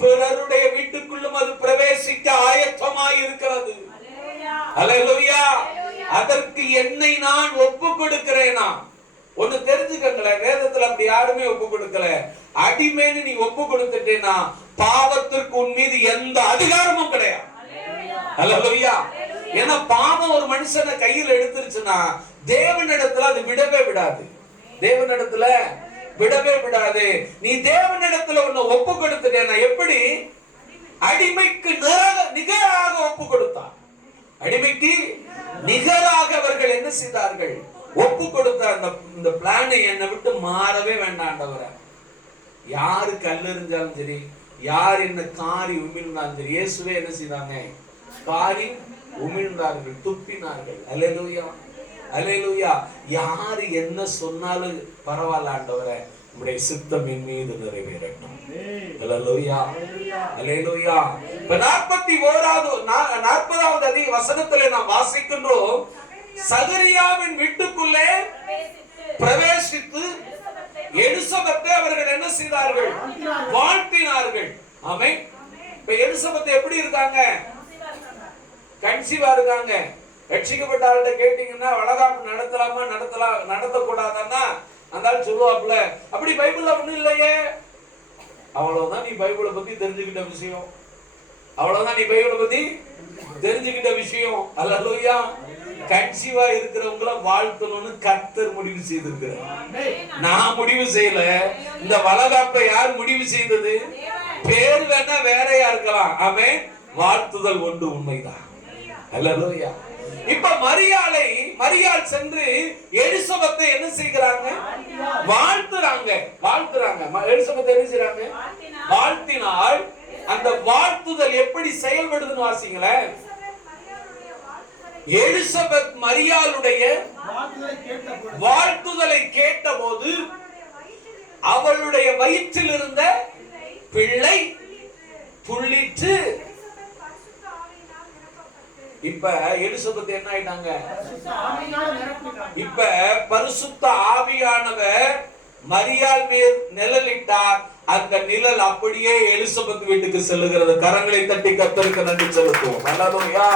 பிறருடைய வீட்டுக்குள்ளும் அது பிரவேசிக்க ஆயத்தமாய் இருக்கிறது. ஹல்லேலூயா. அதற்கு என்னை நான் ஒப்பு கொடுக்கிறேனா? ஒன்னு தெரிஞ்சுக்கங்களேன், வேதத்துல அப்படி யாருமே ஒப்பு கொடுக்கல. அடிமைன்னு நீ ஒப்பு கொடுத்துட்டேனா பாவத்திற்கு உன் மீது எந்த அதிகாரமும் கிடையாது. ஹல்லேலூயா. ஏன்னா பாவம் ஒரு மனுஷனை கையில் எடுத்துருச்சுன்னா தேவனிடத்துல அது விடவே விடாது. தேவனிடத்துல விடவே விடாது. நீ தேவனிடத்துல ஒன்னு ஒப்பு கொடுத்துட்டேனா எப்படி? அடிமைக்கு நிகராக ஒப்பு கொடுத்தான். அடிமைக்கு நிகராக அவர்கள் என்ன செய்தார்கள்? ஒப்பு கொடுத்த இந்த பிளானை என்னை விட்டு மாறவே வேண்டாம் ஆண்டவரே. யாரு கல்லெறிஞ்சாலும் சரி, யார் என்ன காரி உமிழ்ந்தாலும் சரி, இயேசுவே என்ன செய்தாங்க? காரி உமிழ்ந்தார்கள், துப்பினார்கள். அல்லேலூயா, அல்லேலூயா. யாரு என்ன சொன்னாலும் பரவாயில்ல ஆண்டவரே, உம்முடைய சித்தம் என் மீது நிறைவேறட்டும். அல்லேலூயா, அல்லேலூயா. இப்ப 40வது வசனத்திலே நாம் வாசிக்கின்றோம், சகரியாவின் வீட்டுக்குள்ளே பிரவேசித்து எலிசபெத்தை அவர்கள் என்ன செய்தார்கள்? வாழ்த்தினார்கள். ஆமென். இப்ப எலிசபெத் எப்படி இருக்காங்க? கன்சீவா இருக்காங்க. ரட்சிக்கப்பட்ட ஆள்கிட்ட கேட்டீங்கன்னா வளகாப்பு நடத்தலாமா நடத்தக்கூடாதுன்னா அந்த ஆள் சொல்லுவாப்புல, அப்படி பைபிள்ல ஒண்ணும் இல்லையே. அவ்வளவுதான் நீ பைபிளை பத்தி தெரிஞ்சுக்கிட்ட விஷயம். அவ்வளவுதான் நீ பைபிளை பத்தி தெரிஞ்சுக்கிட்ட விஷயம். அல்லேலூயா. கன்சீவா இருக்கிறவங்கள வாழ்த்தணும்னு கர்த்தர் முடிவு செய்திருக்கிறார். நான் முடிவு செய்யல. இந்த வளகாப்பை யார் முடிவு செய்தது? பேர் வேணா வேறையா இருக்கலாம். ஆமென். வாழ்த்துதல் ஒன்று உண்மைதான். அல்லேலூயா. இப்ப மரியாள் சென்று எலிசபெத்தை என்ன செய்கிறாங்க? வாழ்த்துறாங்க. எலிசபெத்தை என்ன செய்றாங்க? வாழ்த்தினால் அந்த வாழ்த்துதல் எப்படி செயல்படுதுன்னு வாசிங்களேன். எலிசபெத் மரியாளுடைய வாழ்த்துதலை கேட்டபோது அவளுடைய வயிற்றில் இருந்த பிள்ளை துள்ளிற்று. இப்ப எலிசபெத் என்ன ஆயிட்டாங்க? இப்ப பரிசுத்த ஆவியானவர் மரியாள் மேல் நிழலிட்டார். அந்த நிழல் அப்படியே எலிசபெத் வீட்டுக்கு செல்லுகிறது. கரங்களை தட்டி கர்த்தருக்கு நன்றி செலுத்துவோம். அல்லேலூயா,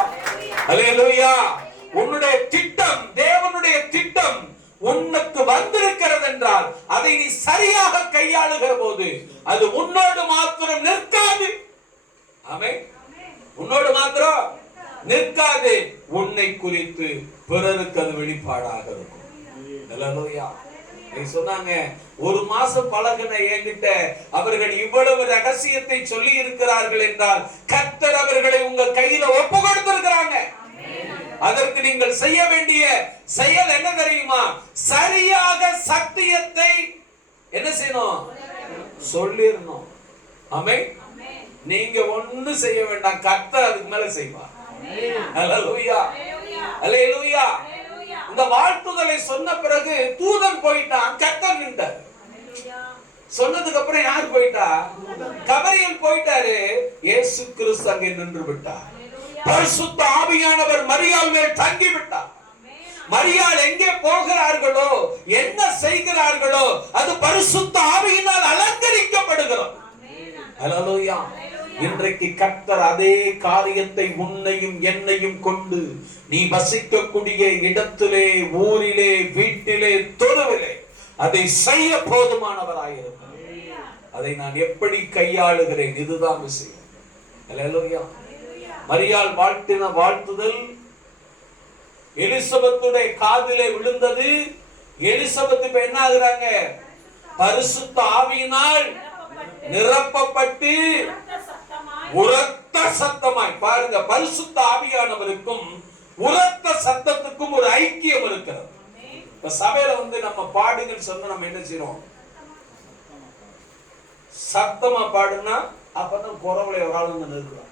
அல்லேலூயா. உன்னுடைய திட்டம், தேவனுடைய திட்டம் உனக்கு வந்திருக்கிறது என்றால் அதை நீ சரியாக கையாளுகிற போது அது உன்னோடு மாத்திரம் நிற்காது. ஆமென். உன்னோடு மாத்திரம் நிற்காது, உன்னை குறித்து பிறருக்கு அது வெளிப்பாடாக இருக்கும். அல்லேலூயா. நீ சொன்னாங்க, ஒரு மாசம் பழகின என்கிட்ட அவர்கள் இவ்வளவு ரகசியத்தை சொல்லி இருக்கிறார்கள் என்றால் கர்த்தர் அவர்களை உங்க கையில ஒப்பு கொடுத்திருக்கிறாங்க. அதற்கு நீங்கள் செய்ய வேண்டிய செயல் என்ன தெரியுமா? சரியாக சத்தியத்தை என்ன செய்யணும்? சொல்லிரணும். ஆமென். நீங்க ஒண்ணு செய்ய வேண்டாம், கர்த்தர் அதுக்கு மேல செய்வார். அல்லேலூயா, அல்லேலூயா. இந்த வாழ்த்துதலை சொன்ன பிறகு தூதன் போயிட்டான், கர்த்தர் நின்றார். சொன்னதுக்கு அப்புறம் யார் போயிட்டா? கபரியேல் போயிட்டாரு. இயேசு கிறிஸ்து அங்கே நின்று விட்டார். பரிசுத்த ஆவியானவர் மரியாள் மேல் தங்கி விட்டார். மரியாள் எங்கே போகிறார்களோ, என்ன செய்கிறார்களோ அது பரிசுத்த ஆவியினால் அலங்கரிக்கப்படுகிறது. அல்லேலூயா. இன்றைக்கு கர்த்தர் அதே காரியத்தை உன்னையும் என்னையும் கொண்டு நீ வசிக்கக்கூடிய இடத்திலே, ஊரிலே, வீட்டிலே, தொழுவிலே அதை செய்ய போதுமானவராயிருக்கிறார். அதை நான் எப்படி கையாளுகிறேன், இதுதான் விஷயம். அல்லேலூயா. மரியாள் வாழ்த்தின வாழ்த்துதல் எலிசபெத்துடைய காதிலே விழுந்தது. எலிசபெத் இப்ப என்ன ஆகுறாங்க? பரிசுத்த ஆவியினால் நிரப்பப்பட்டு உரத்த சத்தமாய், பாருங்க, பரிசுத்த ஆவியானவருக்கும் உரத்த சத்தத்துக்கும் ஒரு ஐக்கியம் இருக்கிறது. இப்ப சபையில நம்ம பாடுங்கன்னு சொன்னா நம்ம என்ன செய்யறோம்? சத்தமா பாடுனா அப்பதான் குறவுல ஒரு ஆள் வந்து நிற்கிறோம்.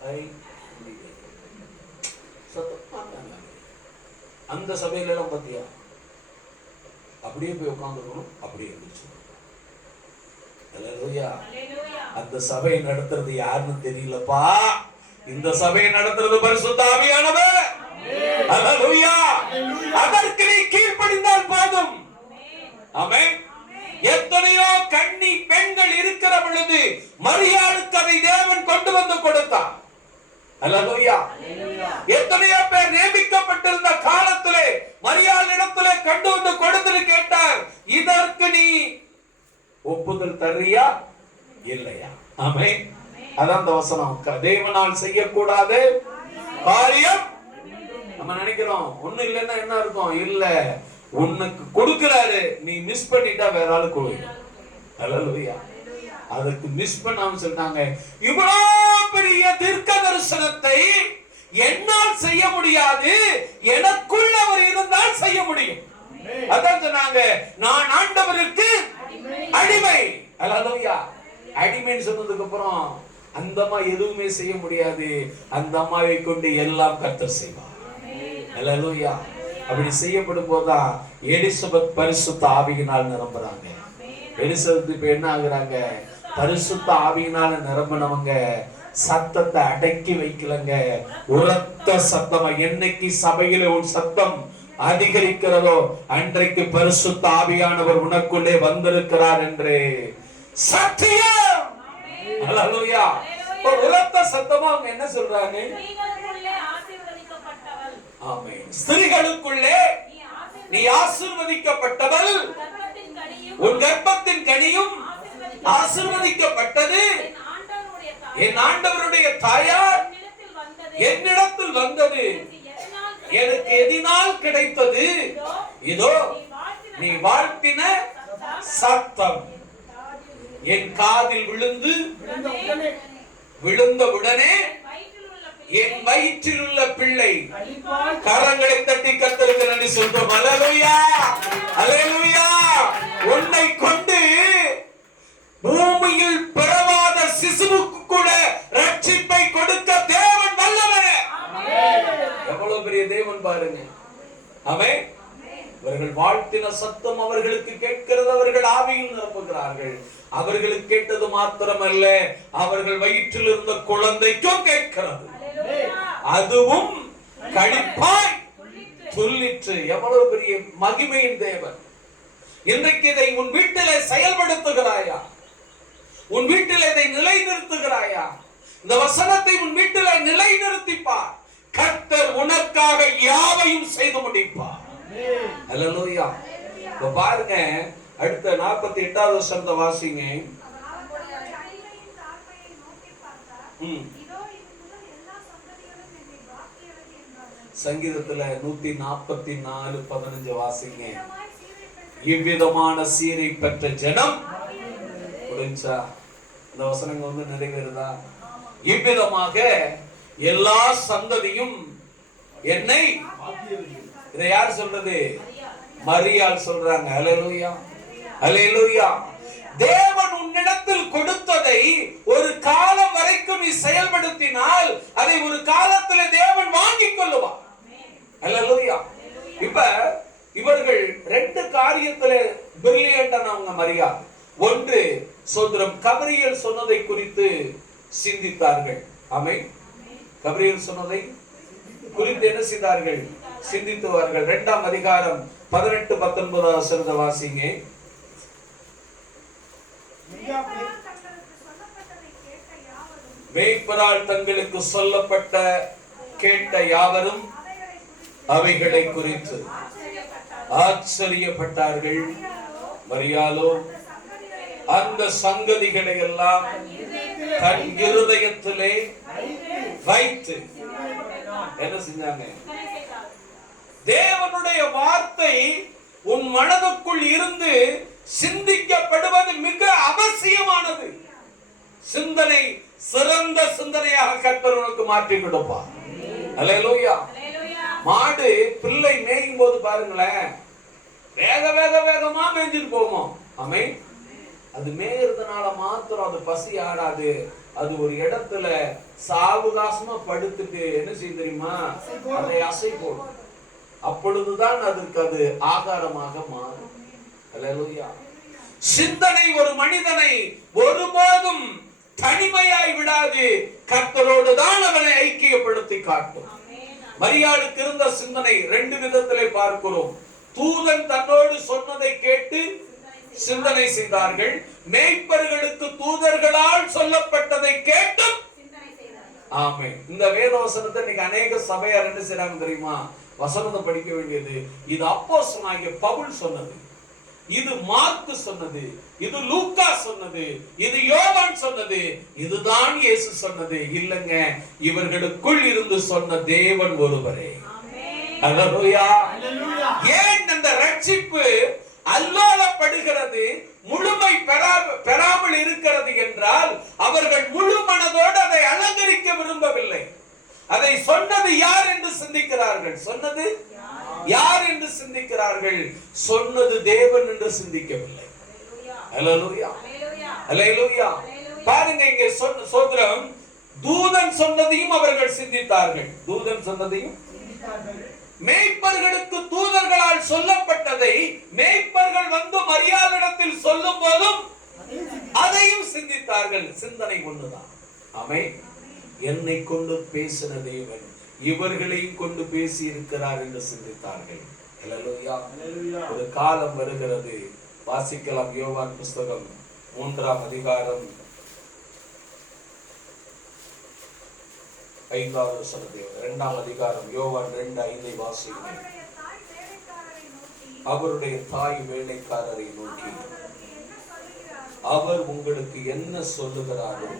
அந்த சபையில எல்லாம் பத்தியா அப்படியே போய் உட்கார்ந்துக்கணும், அப்படியே இருந்துச்சு. அல்லேலூயா. அந்த சபையை நடத்துறது யாருன்னு தெரியலப்பா. இந்த சபையை நடத்துறது பரிசுத்த ஆவியானவர். அல்லேலூயா. அதற்கு நீ கீழ்ப்படிந்தால் போதும். ஆமென். எத்தனையோ கன்னி பெண்கள் இருக்கிற பொழுது மரியாளுக்கு அதை தேவன் கொண்டு வந்து கொடுத்தார். அல்லேலூயா. எத்தனையோ பேர் நியமிக்கப்பட்டிருந்த காலத்திலே மரியாள் இடத்திலே கொண்டு வந்து கொடுத்து கேட்டார், இதற்கு நீ ஒப்புதல் தரியா இல்லையா? ஆமென். அதான் அந்த வசனம். தேவனால் செய்யக்கூடாத காரியம் நம்ம நினைக்கிறோம். ஒண்ணு இல்லைன்னா என்ன அர்த்தம்? இல்ல, உனக்கு கொடுக்கிறாரு, நீ மிஸ் பண்ணிட்டா வேற ஆளு கொடுங்க. அல்லேலூயா. அதுக்கு மிஸ் பண்ணாம சொல்லிட்டாங்க, இவ்வளவு பெரிய தீர்க்க தரிசனத்தை என்னால் செய்ய முடியாது, எனக்குள்ள அவர் இருந்தால் செய்ய முடியும். அதான் சொன்னாங்க, நான் ஆண்டவருக்கு அடிமை. அல்லேலூயா. அடிமைன்னு சொன்னதுக்கு அப்புறம் அந்த அம்மா எதுவுமே செய்ய முடியாது, அந்த அம்மாவை கொண்டு எல்லாம் கர்த்தர் செய்வார். அல்லேலூயா. அப்படி செய்யப்படும் போதுதான் எலிசபெத் பரிசுத்த ஆவியினால் நிரம்புறாங்க. எலிசபெத் இப்ப என்ன ஆகுறாங்க? பரிசுத்த ஆவியினால நிரம்பினவங்க சத்தத்தை அடக்கி வைக்கலங்க, உரத்த சத்தமா. என்னைக்கு சபையில உன் சத்தம் அதிகரிக்கிறதோ அன்றைக்கு பரிசுத்த ஆவியானவர் உனக்குள்ளே வந்திருக்கிறார் என்று சத்தியம். அல்லேலூயா. உரத்த சத்தமா அவங்க என்ன சொல்றாங்க? ஆமென். ஸ்திரீகளுக்குள்ளே நீ ஆசீர்வதிக்கப்பட்டவள், உன் கர்ப்பத்தின் கனியும் ஆசீர்வதிக்கப்பட்டது. என் ஆண்டவருடைய தாயார் என்னிடத்தில் வந்தது, எனக்கு எதினால் கிடைத்தது, இதோ நீ வாழ்த்தின சத்தம் என் காதில் விழுந்தவுடனே என் வயிற்றில் உள்ள பிள்ளை. கரங்களை தட்டி கர்த்தருக்கு நன்றி சொல்றோம். அல்லேலூயா, அல்லேலூயா. உன்னை கொண்டு பூமியில் பிறவாத சிசுவுக்கு கூட ரட்சிப்பை கொடுக்க தேவன் வல்லவர். எவ்வளவு பெரிய தேவன் பாருங்க. ஆமென். அவர்கள் வாழ்த்தின சத்தம் அவர்களுக்கு கேட்கிறது, அவர்கள் ஆவியில் நிரம்புகிறார்கள். அவர்களுக்கு கேட்டது மாத்திரமல்ல, அவர்கள் வயிற்றில் இருந்த குழந்தைக்கும் கேட்கிறது, அதுவும் களிப்பாய் சொல்லிற்று. எவ்வளவு பெரிய மகிமையின் தேவன். இன்றைக்கு இதை உன் வீட்டிலே செயல்படுத்துகிறாயா? உன் வீட்டில் இதை நிலைநிறுத்துகிறாயா? இந்த வசனத்தை உன் வீட்டில் நிலைநிறுத்திப்பார். கர்த்தர் உனக்காக யாவையும் செய்து முடிப்பார். அல்லேலூயா. இப்ப பாருங்க, அடுத்த 48வது வசனத்தை வாசிங்க. சங்கீதத்துல 144:15 வாசிங்க. இவ்விதமான சீரை பெற்ற ஜனம் புரிஞ்சா? இந்த வசனங்கள் வந்து நிறைவேறுதா? இவ்விதமாக எல்லா சந்ததியும் என்னை, இதை யார் சொல்றது? மரியாள் சொல்றாங்க. அல்லேலூயா, அல்லேலூயா. தேவன் உன்னிடத்தில் கொடுத்ததை ஒரு காலம் வரைக்கும் நீ செயல்படுத்தினால் அதை ஒரு காலத்தில் தேவன் வாங்கிக் கொள்ளுவார். அல்லேலூயா. இப்ப இவர்கள் ரெண்டு காரியத்துல பிரில்லியன்டானவங்க மரியாள். ஒன்று, சோதரம் கபிரியேல் சொன்னதை குறித்து சிந்தித்தார்கள். ஆமென். கபிரியேல் சொன்னதை குறித்து என்ன செய்தார்கள்? சிந்தித்துவார்கள். 2ஆம் அதிகாரம் 18-19 வசனத்தை வாசிங்க. மேய்ப்பரால் தங்களுக்கு சொல்லப்பட்ட கேட்ட யாவரும் அவைகளை குறித்து ஆச்சரியப்பட்டார்கள். மரியாளோ அந்த சங்கதிகளை எல்லாம் தன் இருதயத்திலே வைத்து என்ன செஞ்சாங்க? தேவனுடைய வார்த்தை உன் மனதுக்குள் இருந்து சிந்திக்கப்படுவது மிக அவசியமானது. சிந்தனை சிறந்த சிந்தனையாக கர்த்தர் உனக்கு மாற்றி கொடுப்பார். அல்லேலூயா. மாடு பிள்ளை மேயும் போது பாருங்களேன், வேக வேக வேகமா மேய்ஞ்சிட்டு போகும். ஆமென். அது மேயறதுனால மாத்திரம் அது பசி ஆடாது. அது ஒரு இடத்துல சாவகாசமா படுத்துட்டு என்ன செய்யும் தெரியுமா? அதை அசை போடும். அப்பொழுதுதான் அதற்கு அது ஆகாரமாக மாறும். அல்லேலூயா. சிந்தனை ஒரு மனிதனை ஒருபோதும் தனிமையாய் விடாது. கர்த்தரோடு தான் அவனை ஐக்கியப்படுத்தி காட்டும். மரியாளுக்கு இருந்த சிந்தனை ரெண்டு விதத்திலே பார்க்கிறோம். தூதன் தன்னோடு சொன்னதை கேட்டு சிந்தனை செய்தார்கள். மேய்ப்பர்களுக்கு தூதர்களால் சொல்லப்பட்டதை கேட்டும். ஆமென். இந்த வேத வசனத்தை இன்னைக்கு அநேக சபையார் என்ன செய்றாங்க தெரியுமா? வசனத்தை படிக்க வேண்டியது இது அப்போஸ்தலனாகிய பவுல் சொன்னது, இது மார்க்கு சொன்னது, இது லூக்கா சொன்னது, இது யோவான் சொன்னது, இதுதான் இயேசு சொன்னது இல்லங்க. இவர்களுக்குள் இருந்து சொன்ன தேவன் ஒருவரே. அல்லேலூயா. ஏன் அந்த ரட்சிப்பு அல்லோலப்படுகிறது, முழுமை பெறாமல் இருக்கிறது என்றால் அவர்கள் முழு மனதோடு அதை அலங்கரிக்க விரும்பவில்லை. அதை சொன்னது யார் என்று சிந்திக்கிறார்கள். சொன்னது யார் என்று சிந்திக்கிறார்கள். சொன்னது தேவன் என்று சிந்திக்கவில்லை. அல்லேலூயா, அல்லேலூயா. பாருங்க, இங்கே சோதரம் தூதன் சொன்னதையும் அவர்கள் சிந்தித்தார்கள். தூதன் சொன்னதையும், மேய்ப்பர்களுக்கு தூதர்களால் சொல்லப்பட்டதை மேய்ப்பர்கள் வந்து மரியாளிடத்தில் சொல்லும் போதும் அதையும் சிந்தித்தார்கள். சிந்தனை ஒண்ணுதான். ஆமென். என்னை கொண்டு பேசின தேவன் இவர்களையும் கொண்டு பேசி இருக்கிறார் என்று சிந்தித்தார்கள். அல்லேலூயா. ஒரு காலம் வருகிறது, வாசிக்கலாம். யோவான் புஸ்தகம் 3ஆம் அதிகாரம் 5வது வசனத்தை, 2ஆம் அதிகாரம் யோவான் 2:5 வாசிக்கிறேன். அவருடைய தாய் வேலைக்காரரை நோக்கி, அவர் உங்களுக்கு என்ன சொல்லுகிறாரோ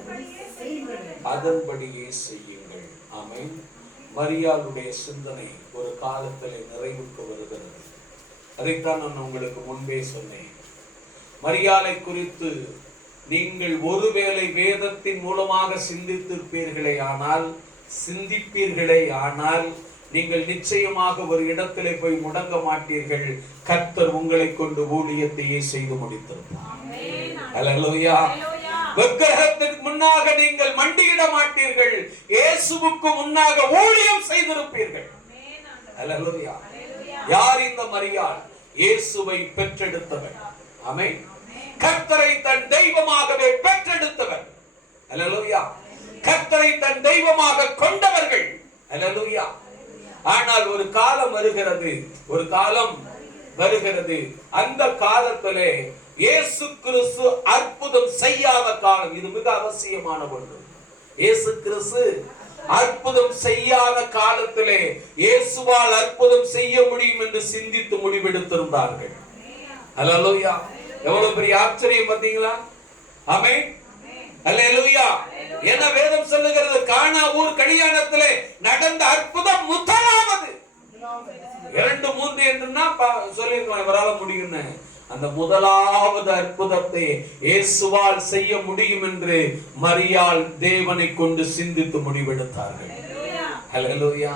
அதன்படியே செய்யுங்கள். ஆமென். மரியாளுடைய சிந்தனை ஒரு காலத்திலே நிறைவுக்கு வருகிறது. அதைத்தான் நான் உங்களுக்கு முன்பே சொன்னேன். மரியாளை குறித்து நீங்கள் ஒருவேளை வேதத்தின் மூலமாக சிந்திப்பீர்களே ஆனால் நீங்கள் நிச்சயமாக ஒரு இடத்திலே போய் முடங்க மாட்டீர்கள். கர்த்தர் உங்களை கொண்டு ஊழியத்தையே செய்து முடித்திருப்பார். அல்லேலூயா. விக்கிரகத்திற்கு முன்னாக நீங்கள் மண்டியிட மாட்டீர்கள். இயேசுவுக்கு முன்னாக ஊழியம் செய்திருப்பீர்கள். அல்லேலூயா. யார் இந்த மரியாள்? இயேசுவை பெற்றெடுத்தவர். ஆமென். கர்த்தரை தன் தெய்வமாகவே பெற்றெடுத்தவர். அல்லேலூயா. கர்த்தரை தன் தெய்வமாக கொண்டவர்கள். அல்லேலூயா. ஆனால் ஒரு காலம் வருகிறது, ஒரு காலம் வருகிறது. அந்த காலத்திலே இயேசு கிறிஸ்து அற்புதம் செய்யாத காலம் இது மிக அவசியமான ஒன்று. இயேசு கிறிஸ்து அற்புதம் செய்யாத காலத்திலே இயேசுவால் அற்புதம் செய்ய முடியும் என்று சிந்தித்து முடிவெடுத்திருந்தார்கள். அல்லேலூயா. எவ்வளவு பெரிய ஆச்சரியம் பாத்தீங்களா? ஆமென். அல்லேலூயா. என்ன வேதம் சொல்லுகிறது? கானா ஊர் கல்யாணத்திலே நடந்த அற்புதம் முதலாவது. 2 3 என்றுனா சொல்லிருக்கோம் இவரால முடியும்னு. அந்த முதலாவது அற்புதத்தை இயேசுவால் செய்ய முடியும் என்று மரியாள் தேவனை கொண்டு சிந்தித்து முடிவெடுத்தார்கள். ஹல்லேலூயா.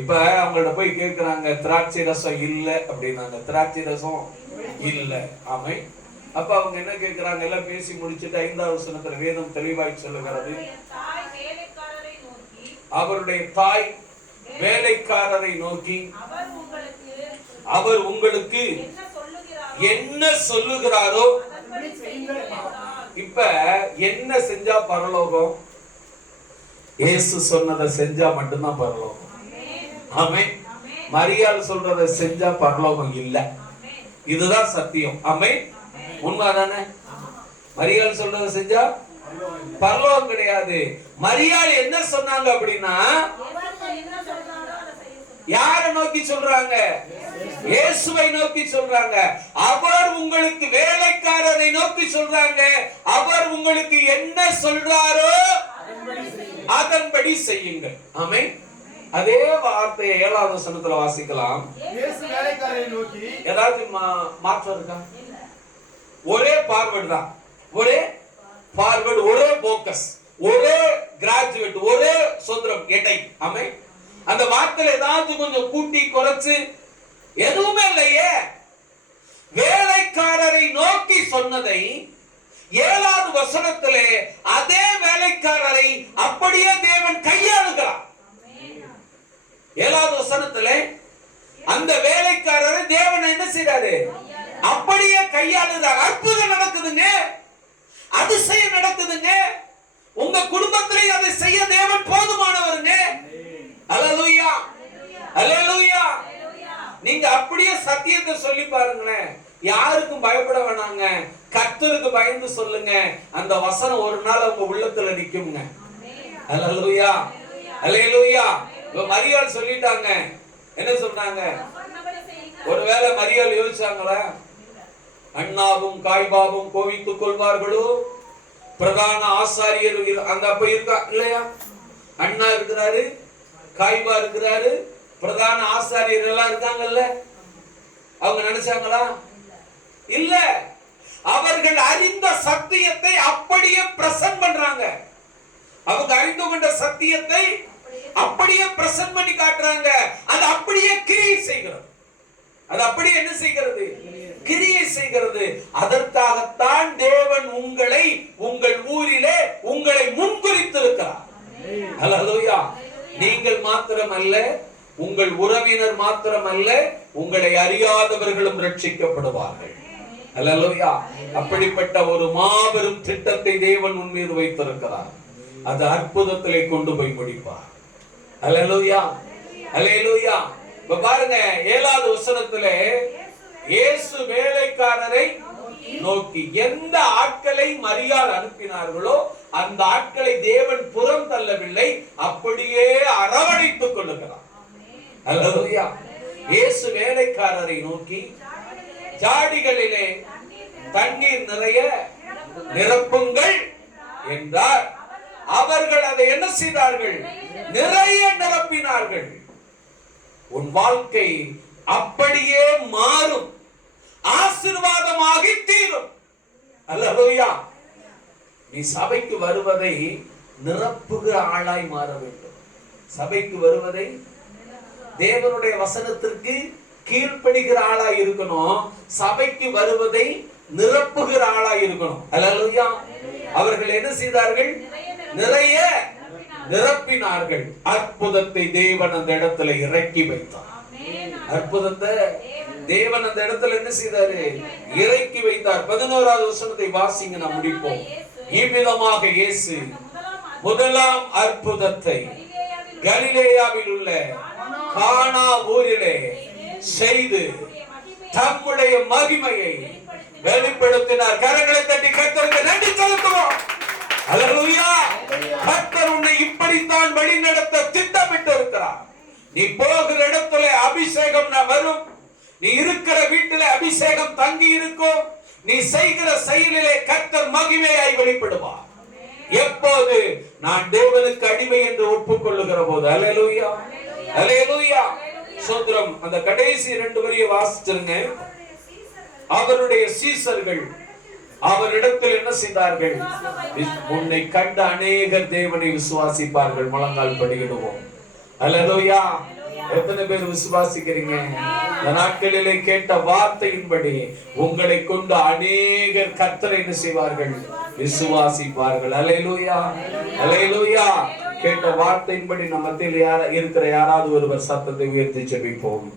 இப்ப அவங்கள்ட்ட போய் கேட்கிறாங்க, திராட்சை ரசம் இல்ல அப்படின்னாங்க. திராட்சை ரசம் இல்ல. ஆமை. அப்ப அவங்க என்ன கேட்கிறாங்க? எல்லாம் பேசி முடிச்சுட்டு 5வது வசனத்துல வேதம் தெளிவாய் சொல்லுகிறது, அவருடைய தாய் வேலைக்காரரை நோக்கி அவர் உங்களுக்கு என்ன சொல்லுகிறாரோ. இப்ப என்ன செஞ்சா பரலோகம்? இயேசு சொன்னதை செஞ்சா மட்டும்தான் பரலோகம். ஆமென். மரியாள் சொல்றதை செஞ்சா பரலோகம் இல்ல. இதுதான் சத்தியம். ஆமென். உண்மைதானே? மரியாள் சொல்றதை செஞ்சா பரலோகம் கிடையாது. மரியாள் என்ன சொன்னாங்க அப்படின்னா, யாரை நோக்கி சொல்றாங்க? இயேசுவை நோக்கி சொல்றாங்க. அவர் உங்களுக்கு வேலைக்காரரை நோக்கி சொல்றாங்க. அவர் உங்களுக்கு என்ன சொல்றாரோ அதன்படி செய்யுங்கள். ஆமென். அதே வார்த்தையை 7வது வசனத்துல வாசிக்கலாம். இயேசு வேலைக்காரரை நோக்கி, ஏதாவது மாற்றம் இருக்கா? ஒரே பார்வர்ட் தான். ஒரே பார்வர்ட், ஒரே போக்கஸ், ஒரே கிராஜுவேட், ஒரே சுதந்திரம் எடை. ஆமென். அந்த வார்த்தையில ஏதாவது கொஞ்சம் கூட்டி குறைச்சு எதுவுமே இல்லையே. வேலைக்காரரை நோக்கி சொன்னதை 7வது வசனத்திலே அதே வேலைக்காரரை அப்படியே தேவன் கையாளுகிறார். 7வது வசனத்திலே அந்த வேலைக்காரரை தேவன் என்ன செய்றாரு? அப்படியே கையாளுகிறார். அற்புதம் நடக்குதுங்க, அதிசயம் நடக்குதுங்க. உங்க குடும்பத்திலே அதை செய்ய தேவன் போதுமானவருங்க. அல்லேலூயா. அல்லேலூயா. நீங்க அப்படியே சத்தியத்தை சொல்லி பாருங்களேன். யாருக்கும் பயப்பட வேணாங்க, கர்த்தருக்கு பயந்து சொல்லுங்க. அந்த வசனம் ஒரு நாள் உங்க உள்ளத்துல நிக்கும்ங்க. அல்லேலூயா. அல்லேலூயா. மரியாள் சொல்லிட்டாங்க. என்ன சொன்னாங்க? ஒருவேளை மரியாள் யோசிச்சாங்களா? அண்ணாவும் காய்பாவும் கோவித்துக் கொள்வார்களோ? பிரதான ஆசாரியர் அங்க அப்ப இருக்கா இல்லையா? அண்ணா இருக்கிறாரு, காய்பா இருக்கிறாரு, பிரதான ஆசாரியர் எல்லாம் இருக்காங்கல்ல. அவங்க நினைச்சாங்களா? இல்ல. அவர்கள் அறிந்த சத்தியத்தை அப்படியே பிரசன்ட் பண்றாங்க. அவங்க அறிந்து கொண்ட சத்தியத்தை அப்படியே பிரசன்ட் பண்ணி காட்டுறாங்க. அது அப்படியே கிரியை செய்கிறது. அது அப்படியே என்ன செய்கிறது? கிரியை செய்கிறது. அதற்காகத்தான் தேவன் உங்களை உங்கள் ஊரிலே உங்களை முன்குறித்திருக்கிறார். அல்லேலூயா. நீங்கள் மாத்திரமல்ல, உங்கள் உறவினர் மாத்திரமல்ல, உங்களை அறியாதவர்களும் ரட்சிக்கப்படுவார்கள். அல்லேலூயா. அப்படிப்பட்ட ஒரு மாபெரும் திட்டத்தை தேவன் உன் மீது வைத்திருக்கிறார். அது அற்புதத்திலே கொண்டு போய் முடிப்பார். அல்லேலூயா. அல்லேலூயா. இப்ப பாருங்க 7வது வசனத்திலே இயேசு வேலைக்காரரை நோக்கி, எந்த ஆட்களை மரியாள் அனுப்பினார்களோ அந்த ஆட்களை தேவன் புறம் தள்ளவில்லை, அப்படியே அரவணைத்துக் கொள்ளுகிறார். அல்லேலூயா. இயேசு வேலைக்காரரை நோக்கி, ஜாடிகளிலே தண்ணீர் நிறைய நிரப்புங்கள் என்றார். அவர்கள் அதை என்ன செய்தார்கள்? நிறைய நிரப்பினார்கள். உன் வாழ்க்கை அப்படியே மாறும், ஆசீர்வாதமாக தீரும். அல்லேலூயா. நீ சபைக்கு வருவதை நிரப்புகிற ஆளாய் மாற வேண்டும். சபைக்கு வருவதை தேவனுடைய வசனத்திற்கு கீழ்ப்படுகிற ஆளாய் இருக்கணும். சபைக்கு வருவதை நிரப்புகிற ஆளாய் இருக்கணும். அல்லேலூயா. அவர்கள் என்ன செய்தார்கள்? நிறைய நிரப்பினார்கள். அற்புதத்தை தேவன் அந்த இடத்துல இறக்கி வைத்தார். அற்புதத்தை தேவன் அந்த இடத்துல என்ன செய்தாரு? இறக்கி வைத்தார். 11வது வசனத்தை வாசிங்க, நாம் முடிப்போம். இவ்விதமாக இயேசு முதலாம் அற்புதத்தை கலிலேயாவில் உள்ள கானா ஊரிலே செய்து தம்முடைய மகிமையை வெளிப்படுத்தினார். கரங்களை தட்டி கர்த்தருக்கு நன்றி செலுத்துவோம். அல்லேலூயா. கர்த்தர் உன்னை இப்படித்தான் வழி நடத்த திட்டமிட்டு இருக்கிறார். நீ போகிற இடத்துல அபிஷேகம் வரும். நீ இருக்கிற வீட்டிலே அபிஷேகம் தங்கி இருக்கும். நீ செய்கிற செயலிலே கர்த்தர் மகிமையாய் வெளிப்படுவார். எப்போது நான் தேவனுக்கு அடிமை என்று ஒப்புக்கொள்ளுகிற போது. அல்லேலூயா, அல்லேலூயா, சோத்திரம். அந்த கடைசி 2 வரியை வாசிச்சிருங்க. அவருடைய சீசர்கள் அவரிடத்தில் என்ன செய்தார்கள்? உன்னை கண்ட அநேகர் தேவனை விசுவாசிப்பார்கள். முழங்கால் படியிடுவோம். அல்லேலூயா. எத்தனை பேர் விசுவாசிக்கிறீங்க? இந்த நாட்களிலே கேட்ட வார்த்தையின்படி உங்களை கொண்டு அநேகர் கர்த்தரை என்ன செய்வார்கள்? விசுவாசிப்பார்கள். அல்லேலூயா, அல்லேலூயா. கேட்ட வார்த்தையின்படி நம்ம மத்தியில் இருக்கிற யாராவது ஒருவர் சத்தத்தை உயர்த்தி ஜெபிப்போம்.